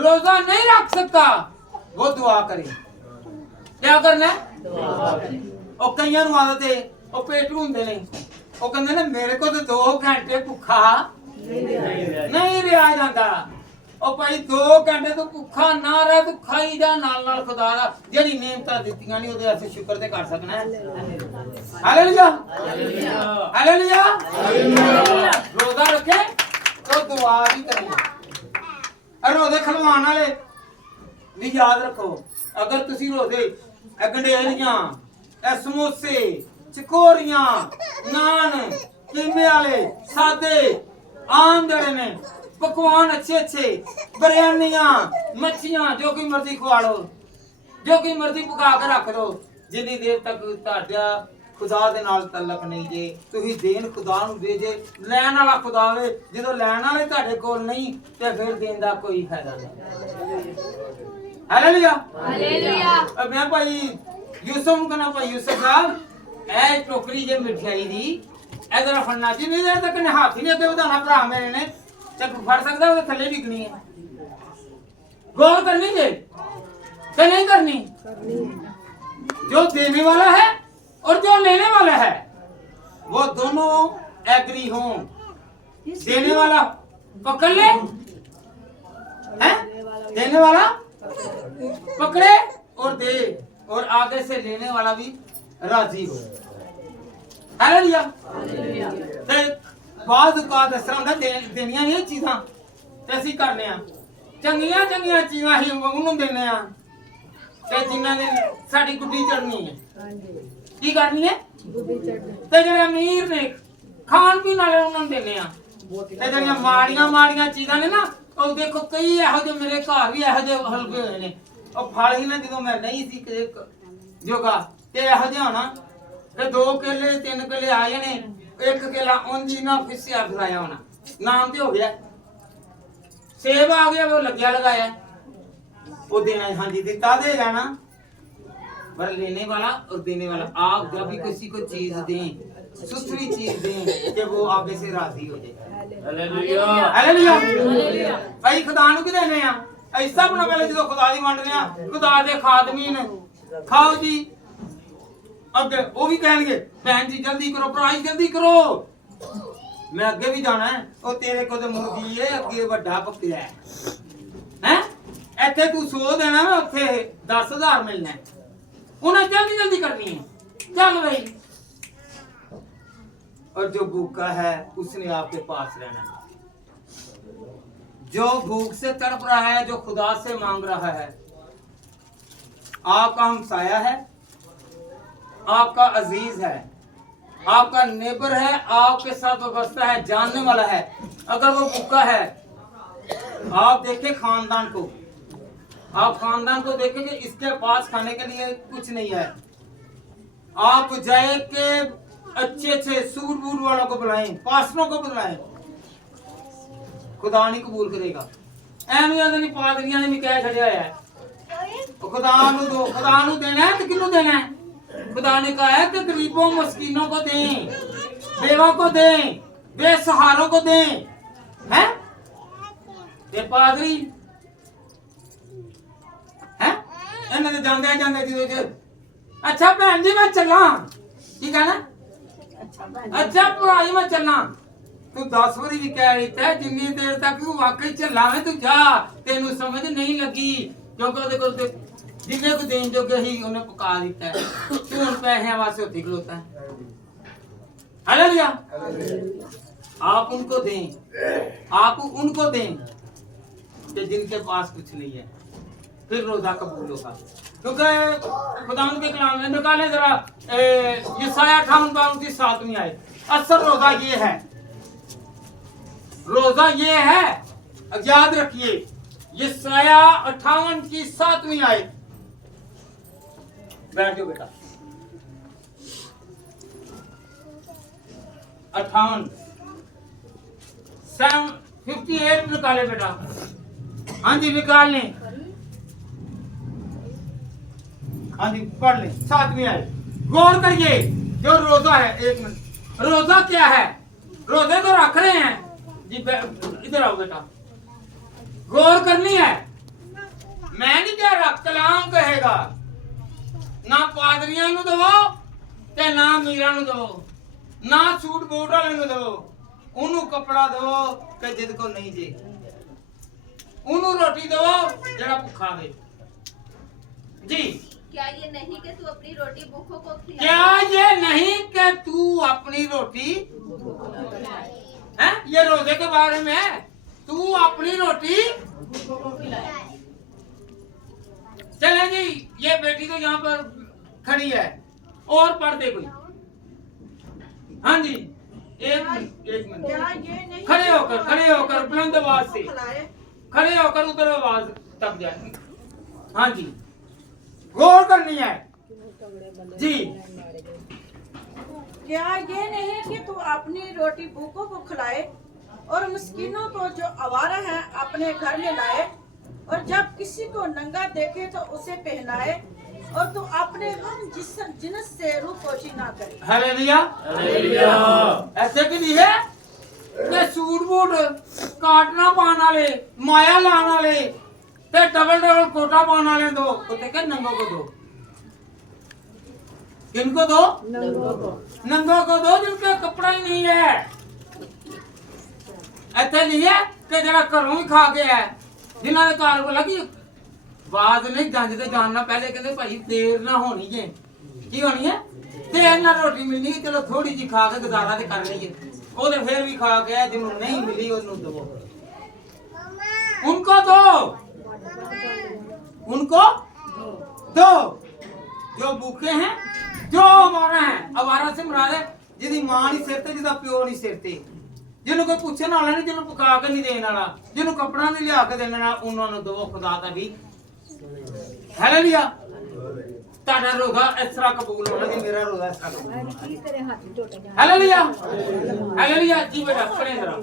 रोजा नहीं रख सकता वो दुआ करे क्या करना है ओ कईयां नु आदत है ओ पेट हुंदे ने ओ कहंदे ने मेरे को तो 2 घंटे भुखा नहीं रहा जाता ओ भाई 2 घंटे तो भुखा ना रह तू खाई जा नाल नाल खुदा दा जेड़ी नेमतां दित्तियां नहीं ओदे अस शुक्र ते कर सकना है हालेलुया हालेलुया हालेलुया रोजा रखे तो दुआ भी करें और रोजे खलवान वाले भी याद रखो अगर तुसी रोजे गंडेलियां समोसे चकोरियां नान कीमे वाले सादे आम जड़े ने पकवान अच्छे अच्छे बिरयानियां मच्छियां जो कोई मर्जी खवा लो जो कोई मर्जी पका के रख दो जिन्नी देर तक ਤੁਹਾਡਾ खुदा दे नाल तल्लक नहीं जे तुसी देन खुदा नु दे जे ਲੈਣ ਵਾਲਾ खुदा वे ਜਦੋਂ ਲੈਣ ਵਾਲੇ ਤੁਹਾਡੇ ਕੋਲ ਨਹੀਂ ਤੇ ਫਿਰ ਦੇਣ ਦਾ ਕੋਈ ਫਾਇਦਾ नहीं हालेलुया हालेलुया अब मैं भाई यूसुफ ਨੂੰ कहना भाई यूसुफ साहब ए टोकरी जे मिठाई दी इधर फड़ना जिन्नी देर तक ने हाथ ही नहीं अगे ਵਧਾਣਾ ਭਰਾ ਮੇਰੇ ਨੇ ਚੱਕ ਫੜ ਸਕਦਾ ਉਹਦੇ ਥੱਲੇ ਵਿਕਣੀ है गौर करनी है कि नहीं करनी जो देने वाला है और जो लेने वाला है वो दोनों एग्री हों देने वाला पकड़ ले हैं देने वाला पकड़े और दे और आगे से लेने वाला भी राजी हो हालेलुया ते बाद का इस तरह होंदा देनियां नहीं चीज़ां ते ਅਸੀਂ करने आ ਚੰਗੀਆਂ ਚੰਗੀਆਂ ਚੀਜ਼ਾਂ ਹੀ ਉਹਨੂੰ ਦਿੰਨੇ ਆ ਤੇ ਜਿਨ੍ਹਾਂ ਦੇ ਸਾਡੀ ਗੁੱਡੀ ਚੜਨੀ ਹੈ ਕੀ ਕਰਨੀ ਹੈ ਗੁੱਡੀ ਚੜਨੀ ਤੇ ਜਿਹੜੇ ਅਮੀਰ ਨੇ ਖਾਣ ਪੀਣ ਵਾਲੇ ਉਹਨਾਂ ਨੂੰ ਦਿੰਨੇ ਆ ਤੇ ਜਿਹੜੀਆਂ ਮਾੜੀਆਂ ਚੀਜ਼ਾਂ ਨੇ ਨਾ ਉਹ ਦੇਖੋ ਕਈ ਇਹੋ ਜਿਹੇ ਮੇਰੇ ਘਰ ਵੀ ਇਹੋ ਜਿਹੇ ਹਲਕੇ ਹੋਏ ਨੇ ਉਹ ਫਲ ਹੀ ਨਾ ਜਦੋਂ ਮੈਂ ਨਹੀਂ ਸੀ ਜੋਗਾ ਤੇ ਇਹੋ ਜਿਹਾ ਹੋਣਾ ਤੇ 2 ਕੇਲੇ 3 ਕੇਲੇ ਆਏ ਨੇ 1 ਕੇਲਾ ਉਂਝ ਨਾ ਫਿਸਿਆ ਫਲਾਇਆ ਹੋਣਾ ਨਾਮ ਤੇ ਹੋ ਗਿਆ सेब आ गया वो लग्या लगाया वो देना हाँ जी देता देगा ना पर लेने वाला और देने वाला आप जब भी किसी को चीज दें सुथरी चीज दें कि वो आगे से राजी हो जाए हालेलुया हालेलुया भाई खुदा नु की देने आ ऐसा बना पहले जो खुदा दी वंडने आ खुदा दे खादमीन खाओ जी अब वो भी कहेंगे बहन जी जल्दी करो प्राइस जल्दी करो मैं अगे भी जाना है और तेरे को तो मुर्गी है अगे बड़ा पक्या है हैं ਇੱਥੇ ਤੂੰ 100 देना मैं ਉੱਥੇ 10000 मिलना है उन्हें जल्दी जल्दी करनी है चल भाई और जो भूखा है उसने आपके पास रहना है जो भूख से तड़प रहा है जो खुदा से मांग रहा है आपका हमसाया है आपका अजीज है आपका नेबर है आपके साथ व्यवस्था है जानने वाला है अगर वो भूखा है आप देखें खानदान को आप खानदान को देखेंगे इसके पास खाने के लिए कुछ नहीं है आप जाए के अच्छे सूर-बूर वालों को बुलाएं पासरों को बुलाएं खुदा नहीं कबूल करेगा एवं नहीं पादरियां ने भी कह छड़िया है खुदा नु दो खुदा नु देना है तो किन्नू देना है खुदा ने कहा है कि गरीबों मस्कीनों को दें बेवा को दें बेसहारों को दें हैं ये पादरी हैं इन्हें तो जानते जी अच्छा भैन जी मैं चला की कहना अच्छा भाई मैं चलना तू 10 बारी भी कह रही था जिन्नी देर तक तू वाकई चला में तू जा तेनू समझ नहीं लगी क्योंकि ओदे कोल जिन्ने को देन जोगे ही उन्हें पका देता है तू उन पैसे वास्ते होती खलोता है हालेलुया आप उनको दें आप उनको दें कि जिनके पास कुछ नहीं है फिर रोजा कबूल होगा क्योंकि खुदा के कलाम में निकाले जरा यशायाह 58:7 में आए असल रोजा ये है याद रखिए यशायाह 58:7 आए बैठ जाओ बेटा 58 58 निकाले बेटा। हाँ जी निकाल लें। हाँ जी पढ़ लें। 7वीं आयत गौर करिए। जो रोजा है, एक मिनट, रोजा क्या है? रोजे तो रख रहे हैं जी। इधर आओ बेटा, गौर करनी है। मैं नहीं कह रहा, कलाम कहेगा। ना पादरियां नु दवो ते ना मीरा नु दवो, ना सूट बूट वाले नु दवो, उन्हें कपड़ा दवो के जिद को नहीं जे, उन्हें रोटी दवो जरा भूखा दे जी। क्या ये नहीं कि तू अपनी रोटी भूखों को खिलाए? क्या ये नहीं कि तू अपनी रोटी है? ये रोजे के बारे में है। तू अपनी रोटी चले जी। ये बेटी तो यहाँ पर खड़ी है, और पढ़ दे कोई। हाँ जी एक मिनट, खड़े होकर बुलंद आवाज से, खड़े होकर उधर आवाज तक जाए। हाँ जी गौर करनी है जी। क्या ये नहीं कि तू अपनी रोटी भूखों को खिलाए और मिस्कीनों को जो आवारा है अपने घर में लाए, और जब किसी को नंगा देखे तो उसे पहनाए, और तू अपने हम जिन्स से रूपोशी ना करे। Hallelujah hallelujah. ऐसे की नहीं है कि सूट बूट काटना पाने वाले, माया लाने वाले ते डबल कोटा पाने वाले दो, कुत्ते के नंगों को दो। किनको दो? नंगों को दो जिनके कपड़ा ही नहीं है। ऐसे नहीं है कि जरा घरों ही खा के है, जिन्होंने घर बोला कि बात नहीं जानते जानना, पहले कहते भाई देर ना होनी है। की होनी है? देर ना रोटी मिलनी है, चलो थोड़ी जी खा के गुजारा तो कर लीजिए। वो तो फिर भी खा के जिन्होंने नहीं मिली उन्होंने दो, उनको दो, उनको दो। जो भूखे हैं, जो आवारा है, आवारा से मुराद है जिसकी मां नहीं सिरते, जिसका प्यो नहीं सिरते, जिन्हों कोई पूछने वाला नहीं, जिन्हों पका के नहीं देने वाला, जिन्हों कपड़ा नहीं लिया के देने वाला, उन्होंने दो। खुदा का भी हालेलुया। ताड़ा रोजा इस तरह कबूल होना कि मेरा रोजा इस तरह कबूल होना। हालेलुया हालेलुया जी बेटा पढ़े जरा।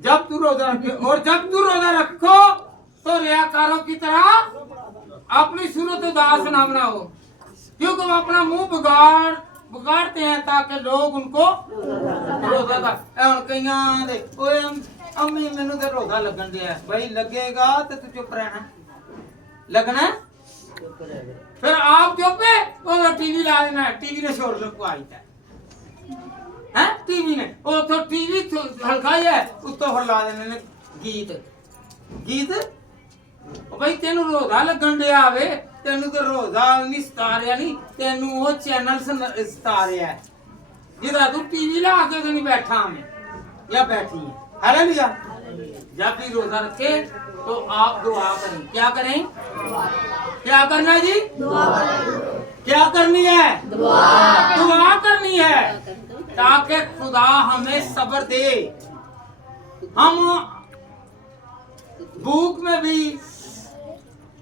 जब तू रोजा रखे, और जब तू रोजा रखो तो रियाकारों की तरह अपनी सूरत उदास ना बनाओ, क्योंकि वो अपना मुंह बिगाड़ते हैं ताकि लोग उनको रोजा का कईयां दे ओए अम्मी मैनू तो रोजा लगन दिया। भाई लगेगा तो तू चुप रहना, लगना फिर आप चुप है तो टीवी ला देना। टीवी ने शोर लगवाई है, टीवी ने वो तो टीवी हल्काई है, उस तो हल्ला देने गीत भाई तेनू रोजा लगन दिया आवे, तेनू तो रोजा नहीं सतारिया, नहीं तेनू वो चैनल सतारिया है जिदा तू टीवी ला के तो नहीं बैठा हमें या बैठी है। हालेलुया। जब भी रोजा रखे तो आप दुआ करें। क्या करें? क्या करना जी? क्या करनी है? दुआ करनी है ताकि खुदा हमें सब्र दे। हम भूख में भी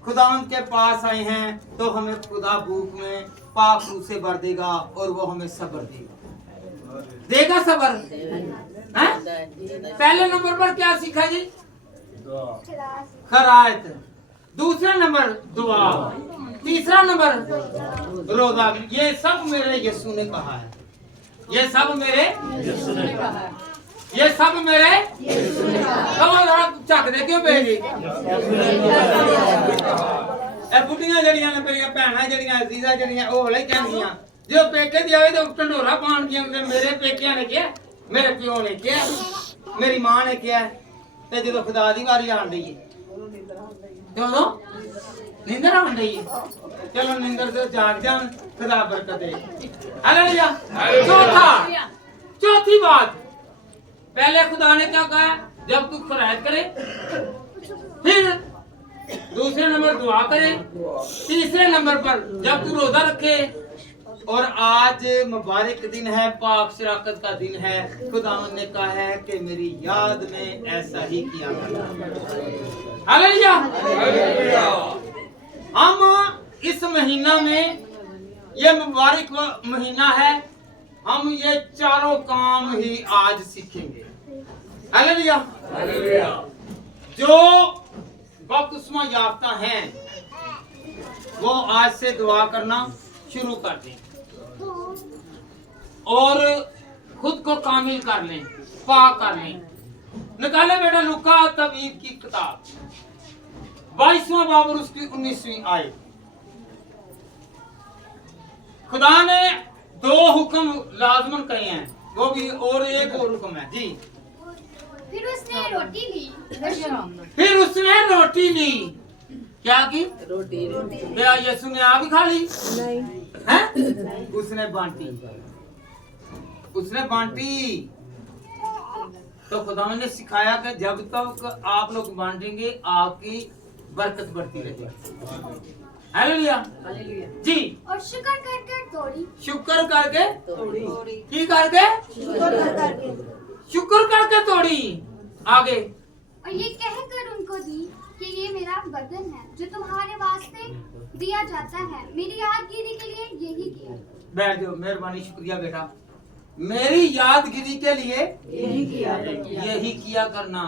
खुदावंद के पास आए हैं तो हमें खुदा भूख में पाक रूह से भर देगा और वो हमें सब्र देगा सब्र। पहले नंबर पर क्या सीखा जी? खरायत। दूसरा नंबर दुआ। तीसरा नंबर रोजा। ये सब मेरे यीशु ने कहा है, ये सब मेरे यीशु ने कहा है, ये सब मेरे यीशु ने कहा है। झक दे क्यों पे जी? ए बुढ़ियां जड़ियां ने मेरी भैणां जड़ियां अजीजा जड़ियां ओ हले कहंदियां जो पेके दी आवे तो ढंडोरा पान दियां मेरे पेकियां ने किया, मेरे प्यो ने किया, मेरी मां ने किया, ते जदों खुदा दी वारी आन दी क्यों नींदर आन दी, चलो नींदर से जाग जान, खुदा बरकत दे। हालेलुया। चौथी बात, पहले खुदा ने क्या कहा? जब तू खरायत करे, फिर दूसरे नंबर दुआ करे, तीसरे नंबर पर जब तू रोजा रखे। और आज मुबारक दिन है, पाक शराकत का दिन है। खुदावन ने कहा है कि मेरी याद में ऐसा ही किया। हालेलुया। हम इस महीना में, ये मुबारक महीना है, हम ये चारों काम ही आज सीखेंगे। हालेलुया। जो बपतिस्मा याफ्ता हैं वो आज से दुआ करना शुरू कर दें और खुद को कामिल कर लें, पाक कर लें। निकाले बेटा लूका तबीब की किताब 22वां बाब और उसकी 19वीं आयत। खुदा ने 2 हुक्म लाजमन कहे हैं, वो भी और एक और हुक्म है जी। फिर उसने रोटी ली। फिर उसने रोटी ली। क्या की? रोटी। क्या यीशु ने आप ही खा ली? नहीं। हैं? उसने बांटी। उसने बांटी। तो खुदा ने सिखाया कि जब तक आप लोग बांटेंगे आपकी बरकत बढ़ती रहेगी। हालेलुया जी। और शुक्र करके तोड़ी। शुक्र करके तोड़ी। की करके? शुक्र करके तोड़ी। आगे। और ये कहकर उनको दी कि ये मेरा बदन है जो तुम्हारे वास्ते दिया जाता है, मेरी यादगिरी के लिए यही किया। बैठ जाओ, मेहरबानी, शुक्रिया बेटा। मेरी यादगिरी के लिए यही किया करना।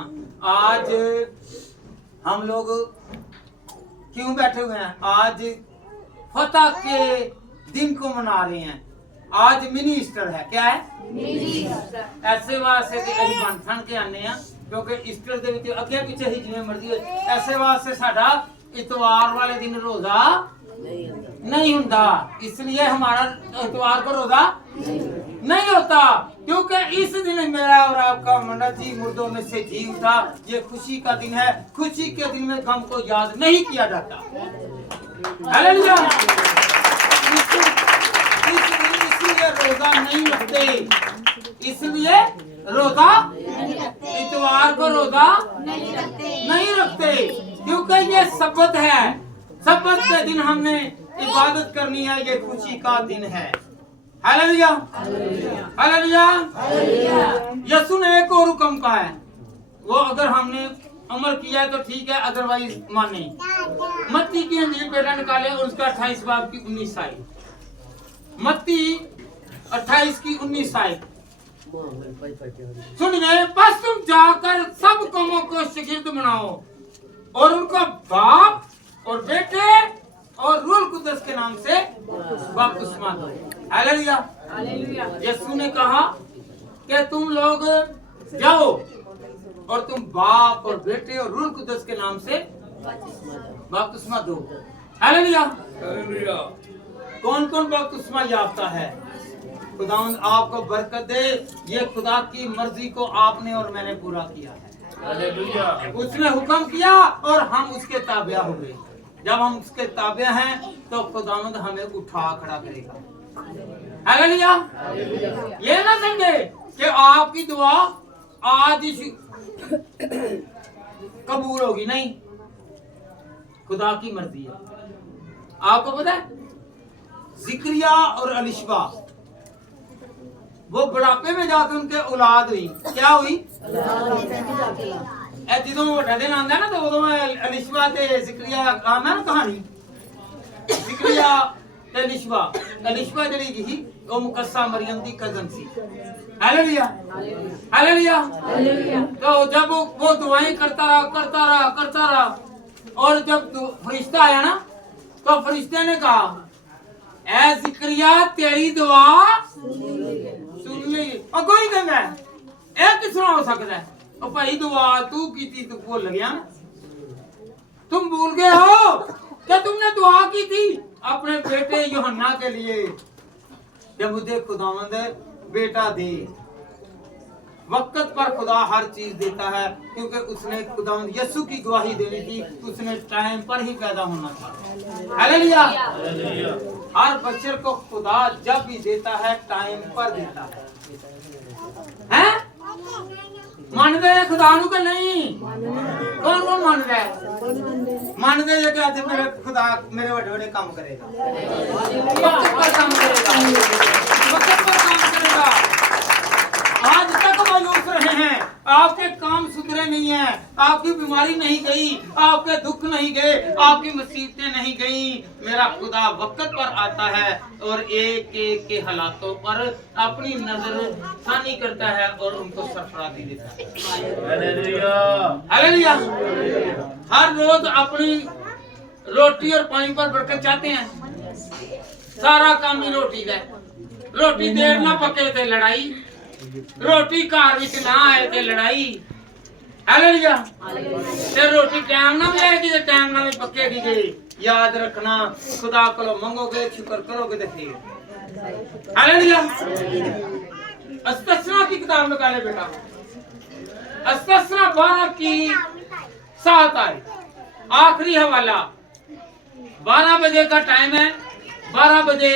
आज हम लोग क्यों बैठे हुए हैं? आज फतह के दिन को मना रहे हैं। आज मिनी ईस्टर है। क्या है? ऐसे वास्ते कि ਅਸੀਂ ਬਣ ਕੇ ਆਨੇ ਆ क्योंकि ईस्टर ਦੇ ਵਿੱਚ ਅੱਗੇ ਪਿੱਛੇ ਹੀ ਜਿਵੇਂ ਮਰਜ਼ੀ ਹੋਏ। ऐसे वास्ते साडा इतवार वाले दिन रोजा नहीं होता, इसलिए हमारा इतवार को रोजा नहीं होता, क्योंकि इस दिन मेरा और आपका मन्ना जी मुर्दों में से जी उठा। ये खुशी का दिन है। खुशी के दिन में गम को याद नहीं किया जाता। हालेलुया। इसलिए रोजा नहीं रखते, इसलिए रोजा इतवार को रोजा नहीं रखते, क्योंकि ये सब्बत है। सब्बत के दिन हमने इबादत करनी है। ये खुशी का दिन है। हालेलुया। हालेलुया। यीशु ने एक और हुक्म कहा है, वो अगर हमने अमल किया है तो ठीक है, अदरवाइज माने। मत्ती की अंजील बेटा निकाले और उसका 28 बाब की 19 आयत। मत्ती 28 की 19 आयत। सुनिए, बस तुम जाकर सब कौमों को शागिर्द बनाओ और उनका बाप और बेटे और रूह कुद्दस के नाम से बपतिस्मा दो। हालेलुया। यीशु ने कहा कि तुम लोग जाओ और तुम बाप और बेटे और रूह कुद्दस के नाम से बपतिस्मा दो। हालेलुया। कौन कौन बपतिस्मा याफ्ता है? खुदावंद आपको बरकत दे। ये खुदा की मर्जी को आपने और मैंने पूरा किया है। हालेलुया। उसने हुक्म किया और हम उसके ताबिया हो गए। जब हम उसके ताबिया हैं तो खुदावंद हमें उठा खड़ा करेगा। हालेलुया। ये ना समझे कि आपकी दुआ आज ही कबूल होगी, नहीं। खुदा की मर्जी है। आपको पता है जिक्रिया और अलिशबा वो बुढ़ापे में जाकर उनके औलाद हुई। क्या हुई? जो वड्डा दिन आंदा ना तो उदों अलिशबा ते जिक्रिया आंदा ना कहानी। जिक्रिया ते अलिशबा जड़ी थी वो मुकस्सा मरियम दी कजन सी। हालेलुया। हालेलुया। तो जब वो दुआएं करता रहा और जब फरिश्ता आया ना तो फरिश्ते ने कहा, ऐ जिक्रिया तेरी दुआ सुन ली। और कोई कहना है ए किस तरह हो सकता है? और भाई दुआ तू की थी, तू भूल गया ना? तुम भूल गए हो क्या तुमने दुआ की थी अपने बेटे यूहन्ना के लिए? जब मुझे खुदावंद बेटा दे। वक्त पर खुदा हर चीज देता है, क्योंकि उसने खुदावंद यीशु की गवाही देनी थी। उसने टाइम पर ही पैदा होना था। हालेलुया। हर बच्चे को खुदा जब भी देता है टाइम पर देता है। हैं? मानते हैं खुदा नु के नहीं? कौन कौन मान रहा है? मानते हैं कि आज मेरे खुदा मेरे बड़े काम करेगा, वक्त पर काम करेगा, वक्त पर काम करेगा। आज तक वो लूट रहे हैं, आपके काम सुधरे नहीं है, आपकी बीमारी नहीं गई, आपके दुख नहीं गए, आपकी मुसीबतें नहीं गई। मेरा खुदा वक्त पर आता है और एक एक के हालातों पर अपनी नजर सानी करता है और उनको सरफराजी देता है। हालेलुया। हालेलुया। हर रोज अपनी रोटी और पानी पर बरकत चाहते हैं, सारा काम ही रोटी का है। रोटी देर ना पके थे लड़ाई, रोटी घर विच ना आए थे लड़ाई। हालेलुया। ते रोटी टाइम ना मिलेगी ते टाइम ना भी पकेगी गई। याद रखना, खुदा को मंगोगे, शुक्र करोगे तो फिर। हालेलुया। अस्तिस्ना की किताब निकाले बेटा, अस्तिस्ना 12 की 7 आए, आखिरी हवाला। 12 बजे का टाइम है, 12 बजे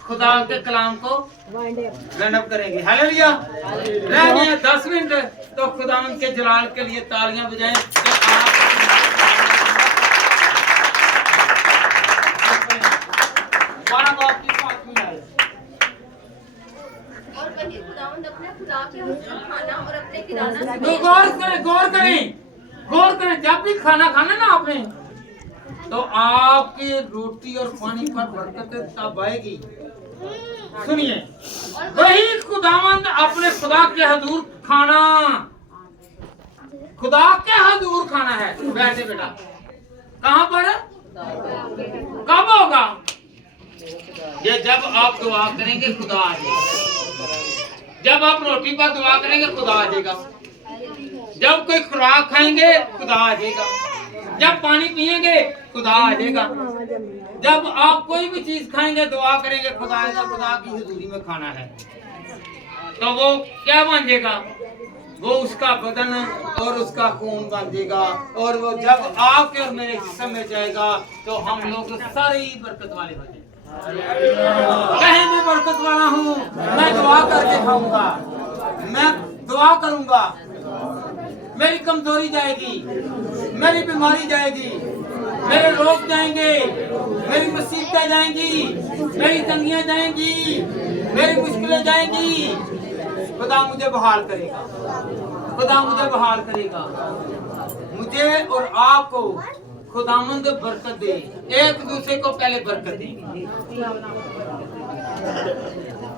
खुदा के कलाम को वाइंड अप करेंगे। हालेलुया। रह गए 10 मिनट, तो खुदा के जलाल के लिए तालियां बजाएं। और वही खुदावंद अपने खुदा के हुक्म खाना और अपने किराना तो गौर करें। जब भी खाना खाना ना आपने, तो आपकी रोटी और पानी पर बरकत तब आएगी। सुनिए, वही खुदावंद अपने खुदा के हजूर खाना, खुदा के हजूर खाना है। बैठे बेटा, कहाँ पर, कब होगा? ये जब आप दुआ करेंगे खुदा आ जाएगा। जब आप रोटी पर दुआ करेंगे खुदा आ जाएगा। जब कोई खुराक खाएंगे खुदा आ जाएगा। जब पानी पिएंगे खुदा आ जाएगा। जब आप कोई भी चीज खाएंगे, दुआ करेंगे खुदा आएगा। खुदा की हुजूरी में खाना है, तो वो क्या बन जाएगा? वो उसका बदन और उसका खून बन जाएगा। और वो जब आपके और मेरे जिस्म में जाएगा, तो हम लोग सारे ही बरकत वाले हो जाएंगे। कहीं मैं बरकत वाला हूँ, मैं दुआ करके खाऊंगा, मैं दुआ करूंगा, मेरी कमजोरी जाएगी, मेरी बीमारी जाएगी, मेरे रोग जाएंगे, मेरी मुसीबतें जाएंगी, मेरी तंगियां जाएंगी, मेरी मुश्किलें जाएंगी। खुदा मुझे बहाल करेगा, खुदा मुझे बहाल करेगा। मुझे और आपको खुदावंद बरकत दे। एक दूसरे को पहले बरकत दे।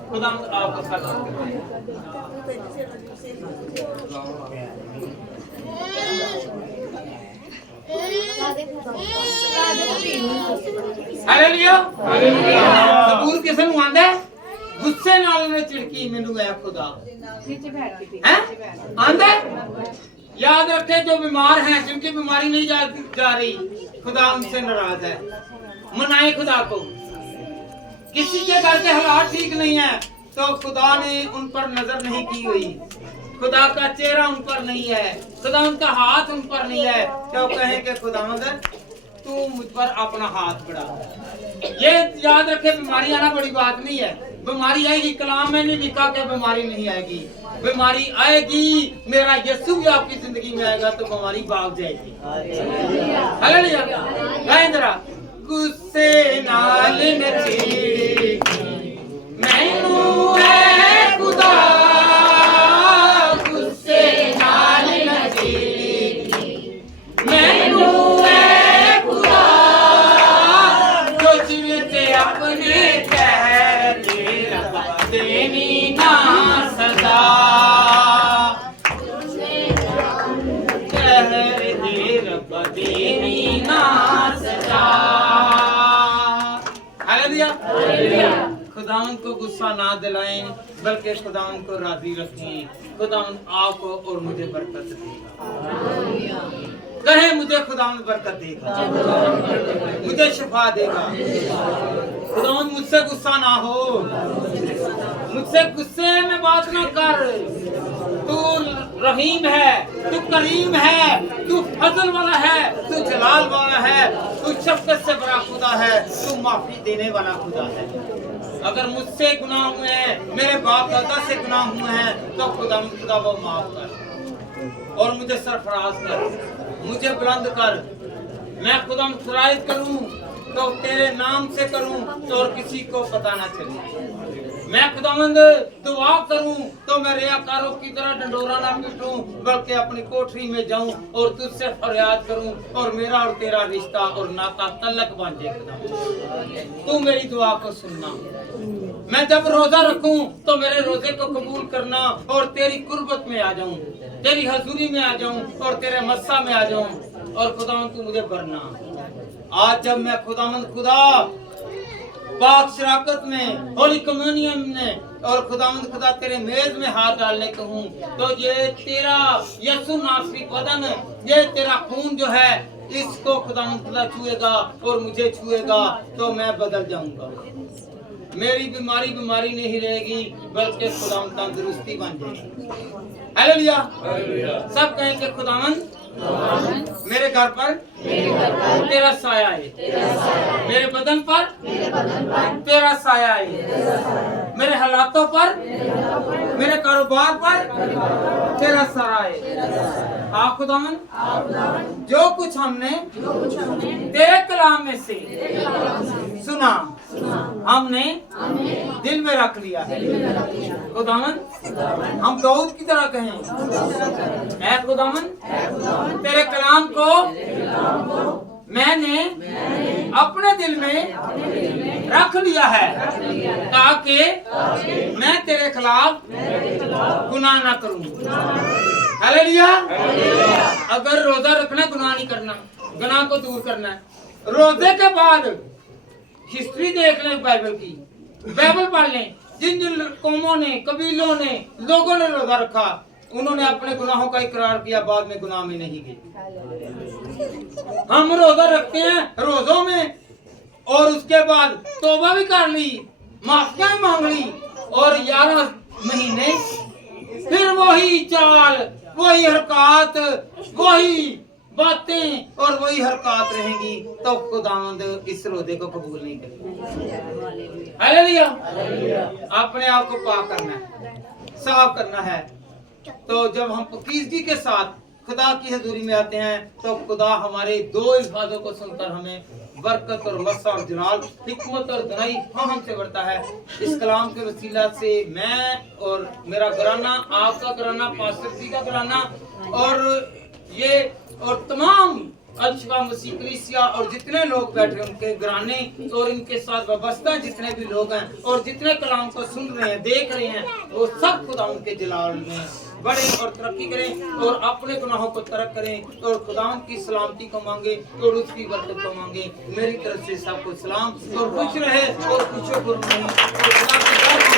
खुदावंद आपको सलाम करे। हालेलुया। सबूर किसे नु आंदा है? गुस्से नाल ने चिड़की मैनू है खुदा हैं आंदा है? याद रखे, जो बीमार हैं, जिनकी बीमारी नहीं जा रही, खुदा उनसे नाराज है। मनाए खुदा को। किसी के घर के हालात ठीक नहीं है, तो खुदा ने उन पर नजर नहीं की हुई, खुदा का चेहरा उन पर नहीं है, खुदा उनका हाथ उन पर नहीं है, तो कहें कि खुदावंद तू मुझ पर अपना हाथ बढ़ा। ये याद रखे, बीमारी आना बड़ी बात नहीं है। बीमारी आएगी, कलाम में नहीं लिखा कि बीमारी नहीं आएगी। बीमारी आएगी, मेरा यीशु भी आपकी जिंदगी में आएगा तो बीमारी भाग जाएगी। हालेलुया। गाएं जरा। गुस्से नाल नचेड़ी मैनू है खुदा, गुस्से नाल नचेड़ी मैनू है खुदा, जो जीवते अपने कहते रब देनी ना सदा, कहते रब देनी ना सदा। हालेलुया। खुदावंद को गुस्सा ना दिलाएं, बल्कि खुदावंद को राजी रखें। खुदावंद आपको और मुझे बरकत देगा। कहे मुझे खुदावंद बरकत देगा, मुझे शिफा देगा। खुदावंद मुझसे गुस्सा ना हो, मुझसे गुस्से में बात ना कर। तू रहीम है, तू करीम है, तू फजल वाला है, तू जलाल वाला है, तू शफकत से बड़ा खुदा है, तू माफी देने वाला खुदा है। अगर मुझसे गुनाह हुए हैं, मेरे बाप दादा से गुनाह हुए हैं, तो खुदा वो माफ कर और मुझे सरफराज कर, मुझे बुलंद कर। मैं खुदा फराइज करूं तो तेरे नाम से करूं, तो और किसी को पता ना चले। मैं खुदावंद दुआ करूं तो मैं रियाकारों की तरह डंडोरा ना पीटूं, बल्कि अपनी कोठरी में जाऊं और तुझसे फरियाद करूं और मेरा और तेरा रिश्ता और नाता तलक बन जाए। खुदावंद तू मेरी दुआ को सुनना। मैं जब रोजा रखूं तो मेरे रोजे को कबूल करना और तेरी कुर्बत में आ जाऊं, तेरी हजूरी में आ जाऊं और तेरे मस्सा में आ जाऊं और खुदावंद तू मुझे भरना। आज जब मैं खुदावंद खुदा पाक शराकत में होली कम्युनियन में और खुदावंद खुदा तेरे मेज में हाथ डालने को हूँ, तो ये तेरा यसु नासरी बदन, ये तेरा खून जो है इसको खुदावंद खुदा छुएगा और मुझे छुएगा तो मैं बदल जाऊंगा। मेरी बीमारी नहीं रहेगी, बल्कि खुदावंद तंदुरुस्ती बन जाएगी। हालेलुया। सब कहेंगे खुदावंद मेरे घर पर तेरा साया है, मेरे बदन पर तेरा साया है, मेरे हालातों पर, मेरे कारोबार पर तेरा साया है। आप खुदावंद जो कुछ हमने तेरे कलाम में से सुना हमने दिल में रख लिया है। खुदावंद हम दाऊद की तरह कहें, ऐ खुदावंद तेरे कलाम को मैंने अपने दिल में रख लिया है, ताकि मैं तेरे खिलाफ गुनाह ना करूं। हालेलुया। अगर रोजा रखना गुनाह नहीं करना, गुनाह को दूर करना है। रोजे के बाद हिस्ट्री देख लें बाइबल की, बाइबल पढ़ लें। जिन जिन कौमों ने, कबीलों ने, लोगों ने रोजा रखा, उन्होंने अपने गुनाहों का इकरार किया, बाद में गुनाह में नहीं गए। हम रोजा रखते हैं रोजों में और उसके बाद तौबा भी कर ली, माफियां मांग ली और 11 महीने फिर वही चाल, वही हरकत, वही बातें और वही हरकत रहेंगी, तो खुदावंद इस रोजे को कबूल नहीं करेगा। हालेलुया। अपने आप को पाक करना है, साफ करना है। तो जब हम पकीज़गी के साथ खुदा की हजूरी में आते हैं, तो खुदा हमारे 2 इल्फाजों को सुनकर हमें बरकत और मस्सा और जलाल, हिकमत और दनाई हमसे बढ़ता है। इस कलाम के वसीला से मैं और मेरा घराना, आपका घराना, पास्टर जी का घराना और ये और तमाम अल्शफा मसीह कलीसिया और जितने लोग बैठे उनके घराने और इनके साथ वाबस्ता जितने भी लोग हैं और जितने कलाम को सुन रहे हैं, देख रहे हैं, वो सब खुदा उनके जलाल में बढ़े और तरक्की करें और अपने गुनाहों को तर्क करें और खुदा की सलामती को मांगे और उसकी बरकत को मांगे। मेरी तरफ से सबको सलाम और खुश रहे और खुश नहीं और खुदा की